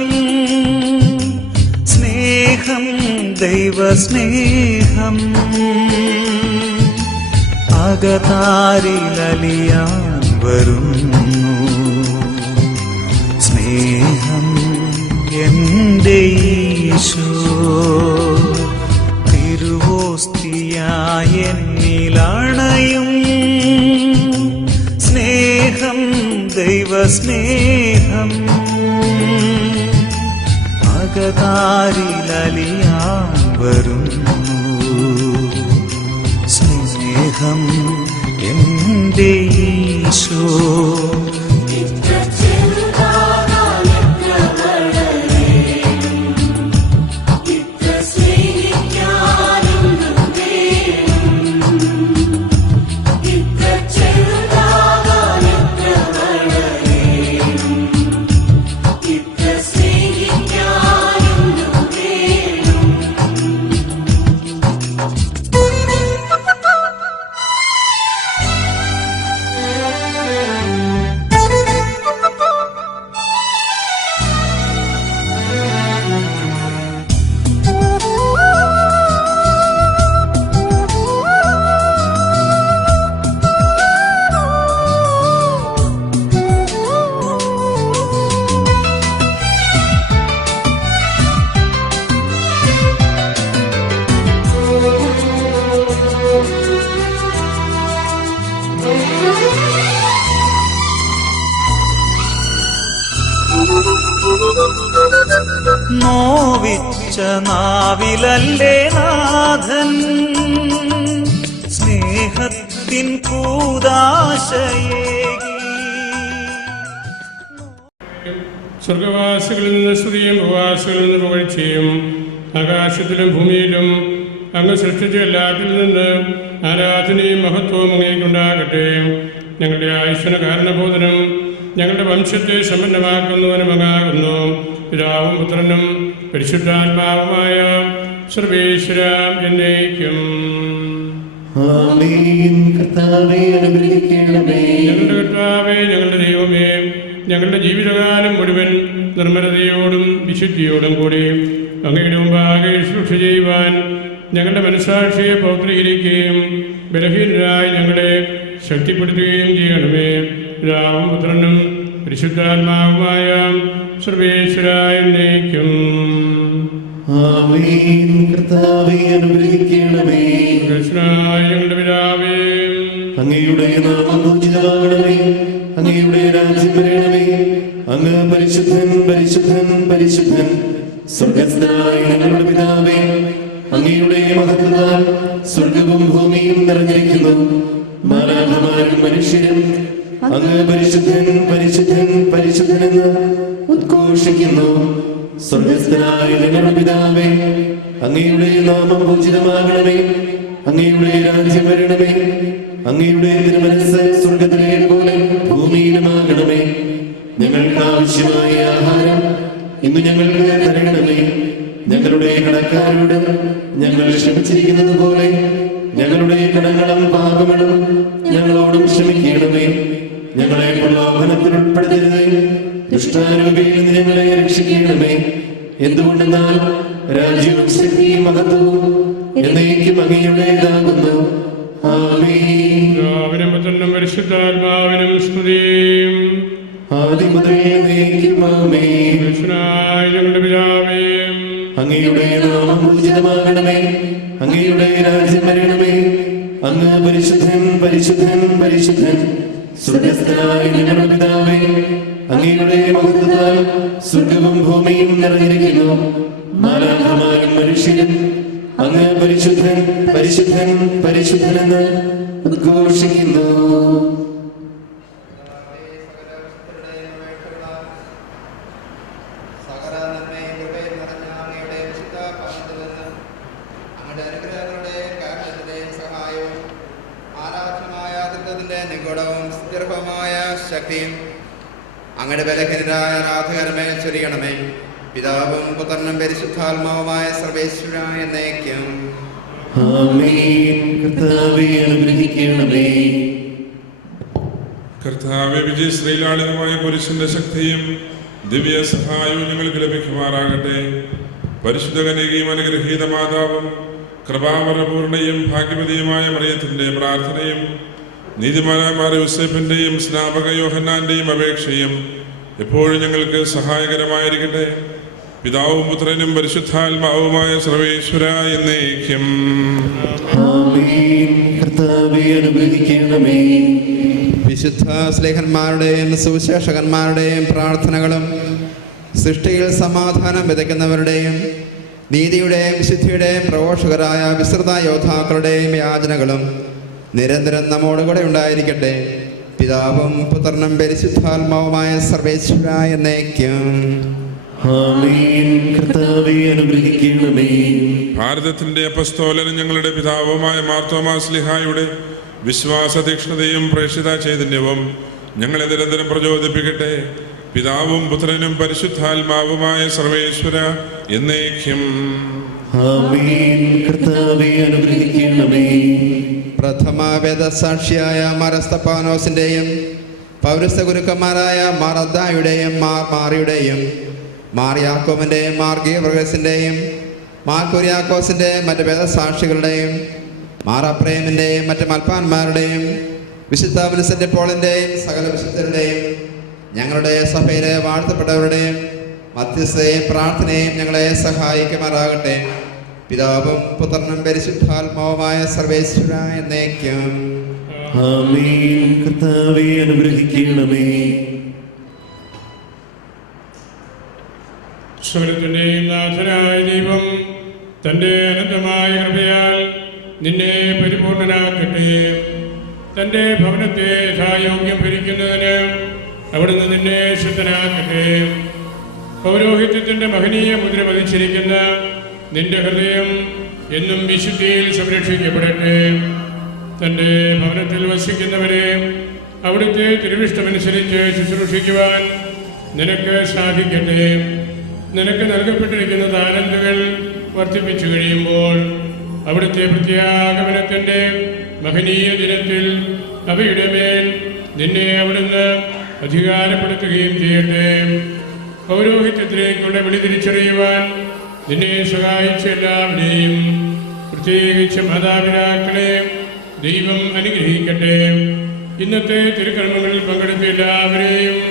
സ്നേഹം ദൈവസ്നേഹം അകതാരിലലിയാൻ വരുന്നു സ്നേഹം എൻ്റെ ഈശോ തിരുവോസ്തിയായെന്നിലണയും സ്നേഹം ദൈവസ്നേഹം അകതാരിലലിയാൻ വരുന്നു സ്നേഹം എൻ്റെ ഈശോ നോവിച്ച നാവിലല്ലേ നാഥൻ സ്നേഹത്തിൻ കൂദാശയേകി സ്വർഗവാസികളിൽ നിന്ന് സ്തുതിയും ഭൂവാസികളിൽ നിന്ന് പുകഴ്ചയും ആകാശത്തിലും ഭൂമിയിലും അങ്ങ് സൃഷ്ടിച്ച എല്ലാത്തിൽ നിന്ന് ആരാധനയും മഹത്വവും അങ്ങേക്കുണ്ടാകട്ടെ. ഞങ്ങളുടെ ആയുസ്സിന് കാരണബോധനം ഞങ്ങളുടെ വംശത്തെ സമ്പന്നമാക്കുന്നവനുമാകുന്നു. പിതാവും പുത്രനും പരിശുദ്ധാത്മാവുമായ സർവേശ്വര എന്നേക്കും. ഞങ്ങളുടെ കർത്താവേ, ഞങ്ങളുടെ ദൈവമേ, ഞങ്ങളുടെ ജീവിതകാലം മുഴുവൻ നിർമ്മലതയോടും വിശുദ്ധിയോടും കൂടി അങ്ങയുടെ മുമ്പാകെ ശുശ്രൂഷ ചെയ്യുവാൻ ഞങ്ങളുടെ മനസ്സാക്ഷിയെ പൗത്രീകരിക്കുകയും ബലഹീനരായി ഞങ്ങളെ ശക്തിപ്പെടുത്തുകയും ചെയ്യണമേ. പിതാവും പുത്രനും പരിശുദ്ധാത്മാവുമായ സർവേശ്വര എന്നേക്കും. ഞങ്ങളുടെ പിതാവേ, അങ്ങയുടെ നാമം പൂജിതമാകണമേ, അങ്ങയുടെ രാജ്യം വരണമേ, അങ്ങ് പരിശുദ്ധൻ പരിശുദ്ധൻ പരിശുദ്ധൻ. സ്വർഗസ്ഥനായ ഞങ്ങളുടെ പിതാവേ, അങ്ങയുടെ മഹത്വത്താൽ സ്വർഗവും ഭൂമിയും നിറഞ്ഞിരിക്കുന്നു. മാലാഖമാരും മനുഷ്യരും അങ്ങ് പരിശുദ്ധൻ പരിശുദ്ധൻ പരിശുദ്ധനെന്ന് ഉദ്ഘോഷിക്കുന്നു. സ്വർഗസ്ഥനായ ഞങ്ങളുടെ പിതാവേ, അങ്ങയുടെ നാമം പൂജിതമാകണമേ, അങ്ങയുടെ രാജ്യം വരണമേ, അങ്ങയുടെ തിരുമനസ്സ് സ്വർഗത്തിലെ പോലെ ഭൂമിയിലുമാകണമേ. ഞങ്ങൾക്ക് ആവശ്യമായ ആഹാരം ഇന്ന് ഞങ്ങൾക്ക് തരണമേ. ഞങ്ങളുടെ കടക്കാരോട് ഞങ്ങൾ ക്ഷമിച്ചിരിക്കുന്നത് പോലെ ഞങ്ങളുടെ കടങ്ങളും പാപങ്ങളും ഞങ്ങളോടും ക്ഷമിക്കണമേ. ഞങ്ങളെ പ്രലോഭനത്തിൽ ഉൾപ്പെടുത്തരുതേ, ദുഷ്ടാരൂപിയിൽ നിന്ന് ഞങ്ങളെ രക്ഷിക്കണമേ. എന്തുകൊണ്ടെന്നാൽ രാജ്യവും ശക്തിയും മഹത്വവും എന്നേക്കും അങ്ങയുടേതാകുന്നു. ആമേൻ. പിതാവിനും പുത്രനും പരിശുദ്ധാത്മാവിനും സ്തുതിയും. ആദ്യം മുതൽ എന്നേക്കും ആമേൻ. ഞങ്ങളുടെ പിതാവേ, അങ്ങയുടെ നാമം പൂജിതമാകണമേ, അങ്ങയുടെ രാജ്യം വരണമേ, അങ്ങ് പരിശുദ്ധൻ പരിശുദ്ധൻ പരിശുദ്ധൻ. സ്വർഗസ്ഥനായ ഞങ്ങളുടെ പിതാവേ, അങ്ങയുടെ മഹത്വത്താൽ സ്വർഗവും ഭൂമിയും നിറഞ്ഞിരിക്കുന്നു. മാലാഖമാരും മനുഷ്യരും അങ്ങ് പരിശുദ്ധൻ പരിശുദ്ധൻ പരിശുദ്ധനെന്ന് ഉദ്ഘോഷിക്കുന്നു. ശക്തിയും അങ്ങയുടെ ബലഹീനരായ ആരാധകരമേ ചൊരിയണമേ. പിതാവും പുത്രനും പരിശുദ്ധാത്മാവുമായ സർവേശ്വര എന്നേക്കും. ആമേൻ. കർത്താവേ അനുഗ്രഹിക്കണമേ. അങ്ങയുടെ നാമം പൂജിതമാകണമേ, അങ്ങയുടെ രാജ്യം വരണമേ, അങ്ങ് പരിശുദ്ധൻ പരിശുദ്ധൻ പരിശുദ്ധൻ. സ്വർഗസ്ഥനായ ഞങ്ങളുടെ പിതാവേ, അങ്ങയുടെ നാമം പൂജിതമാകണമേ, അങ്ങയുടെ രാജ്യം വരണമേ, അങ്ങയുടെ തിരുമനസ്സ് സ്വർഗത്തിലെ പോലെ ഭൂമിയിലുമാകണമേ. ഞങ്ങൾക്ക് ആവശ്യമായ ആഹാരം ഇന്ന് ഞങ്ങൾക്ക് തരണമേ. കർത്താവെ, വിജയശ്രീലാളിതമായ കുരിശിന്റെ ശക്തിയും ദിവ്യ സഹായവും ഞങ്ങൾക്ക് ലഭിക്കുമാറാകട്ടെ. പരിശുദ്ധ കന്യകയും അനുഗ്രഹീത മാതാവും കൃപാവരപൂർണയും ഭാഗ്യവതിയുമായ മറിയത്തിന്റെ പ്രാർത്ഥനയും നീതിമാനായ യൂസേഫിന്റെയും സ്നാപക യോഹന്നാന്റെയും അപേക്ഷയും എപ്പോഴും ഞങ്ങൾക്ക് സഹായകരമായിരിക്കട്ടെ. പിതാവും പുത്രനും പരിശുദ്ധാത്മാവുമായ സർവേശ്വര എന്നേക്കും. ആമേൻ. കർത്താവേ, അനുഗ്രഹിക്കണമേ. വിശുദ്ധ സ്ലേഹന്മാരുടെയും സുവിശേഷകന്മാരുടെയും പ്രാർത്ഥനകളും സൃഷ്ടിയിൽ സമാധാനം വിതയ്ക്കുന്നവരുടെയും നീതിയുടെയും വിശുദ്ധിയുടെയും പ്രഘോഷകരായ വിസ്തൃത യോദ്ധാക്കളുടെയും യാചനകളും നിരന്തരം നമ്മോടുകൂടെ ഉണ്ടായിരിക്കട്ടെ. പിതാവും പുത്രനും പരിശുദ്ധാത്മാവുമായ സർവേശ്വര എന്നേക്കും. ആമേൻ. കർത്താവേ, അനുഗ്രഹിക്കണമേ. ഭാരതത്തിന്റെ അപ്പസ്തോലനും ഞങ്ങളുടെ പിതാവുമായ മാർത്തോമാ ശ്ലീഹായുടെ വിശ്വാസ തീക്ഷ്ണതയും പ്രേക്ഷിത ചൈതന്യവും ഞങ്ങളെ നിരന്തരം പ്രചോദിപ്പിക്കട്ടെ. പിതാവും പുത്രനും പരിശുദ്ധാത്മാവുമായ സർവേശ്വര എന്നേക്കും. ആമേൻ. കർത്താവേ, അനുഗ്രഹിക്കണമേ. പ്രഥമ വേദസാക്ഷിയായ മാരസ്തപ്പാനോസിന്റെയും പൗരസ്ത്യ ഗുരുക്കന്മാരായ മാറദ്ദായുടെയും മാറിയുടെയും മാർ യാക്കോബിന്റെയും മാർ ഗീവർഗസിന്റെയും മാർ കുര്യാക്കോസിന്റെയും മറ്റ് വേദസാക്ഷികളുടെയും മാർ അപ്രേമിന്റെയും മറ്റ് മൽപ്പാന്മാരുടെയും വിശുദ്ധ വിൻസെന്റ് പോളിന്റെയും സകല വിശുദ്ധരുടെയും ഞങ്ങളുടെ സഭയിലെ വാഴ്ത്തപ്പെട്ടവരുടെയും മധ്യസ്ഥയും പ്രാർത്ഥനയും ഞങ്ങളെ സഹായിക്കുമാറാകട്ടെ. പിതാവും പുത്രനും പരിശുദ്ധാത്മാവുമായ സർവേശ്വര എന്നേക്കും. ആമേൻ. കർത്താവേ, അനുഗ്രഹിക്കണമേ. സകലത്തിന്റെയും നാഥനായ ദൈവം തന്റെ അനന്തമായ കൃപയാൽ നിന്നെ പരിപൂർണനാക്കട്ടെ. തന്റെ ഭവനത്തെ യഥായോഗ്യം ഭരിക്കുന്നതിന് അവിടുന്ന് നിന്നെ ശുദ്ധനാക്കട്ടെ. പൗരോഹിത്യത്തിന്റെ മഹനീയ മുദ്ര പതിച്ചിരിക്കുന്ന നിന്റെ ഹൃദയം എന്നും വിശുദ്ധിയിൽ സംരക്ഷിക്കപ്പെടട്ടെ. തന്റെ ഭവനത്തിൽ വസിക്കുന്നവരെ അവിടുത്തെ തിരുവിഷ്ടമനുസരിച്ച് ശുശ്രൂഷിക്കുവാൻ നിനക്ക് സാധിക്കട്ടെ. നിനക്ക് നൽകപ്പെട്ടിരിക്കുന്ന താലന്തുകൾ വർദ്ധിപ്പിച്ചു കഴിയുമ്പോൾ അവിടുത്തെ പ്രത്യാഗമനത്തിന്റെ മഹനീയ ദിനത്തിൽ അവയുടെ മേൽ നിന്നെ അവിടുന്ന് അധികാരപ്പെടുത്തുകയും ചെയ്യട്ടെ. പൗരോഹിത്യത്തിലേക്കുള്ള വിളി തിരിച്ചറിയുവാൻ നിന്നെ സഹായിച്ച എല്ലാവരെയും, പ്രത്യേകിച്ച് മാതാപിതാക്കളെ ദൈവം അനുഗ്രഹിക്കട്ടെ. ഇന്നത്തെ തിരുക്കർമ്മങ്ങളിൽ പങ്കെടുത്ത എല്ലാവരെയും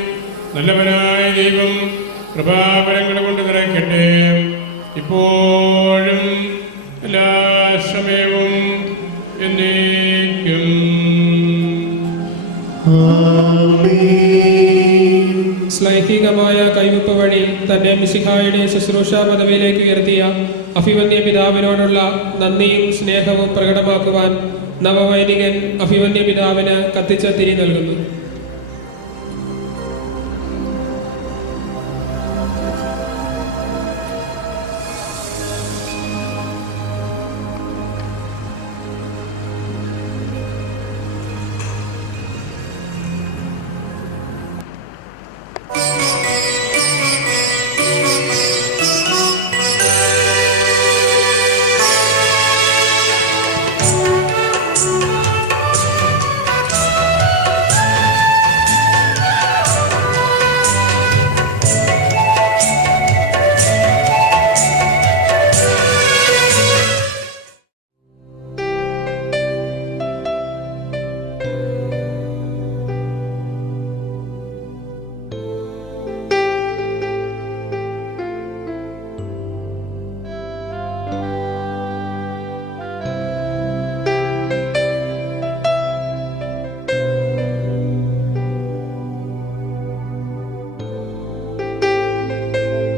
നല്ലവനായ ദൈവം കൃപാവരങ്ങൾ കൊണ്ട് നിറയ്ക്കട്ടെ. ഇപ്പോഴും എല്ലാ സമയവും എന്നേക്കും. ശ്ലൈഹികമായ കൈവപ്പ് വഴി തന്നെ മിശിഹായുടെ ശുശ്രൂഷാ പദവിയിലേക്ക് ഉയർത്തിയ അഭിമന്യ പിതാവിനോടുള്ള നന്ദിയും സ്നേഹവും പ്രകടമാക്കുവാൻ നവവൈദികൻ അഭിമന്യ പിതാവിന് കത്തിച്ച തിരി നൽകുന്നു.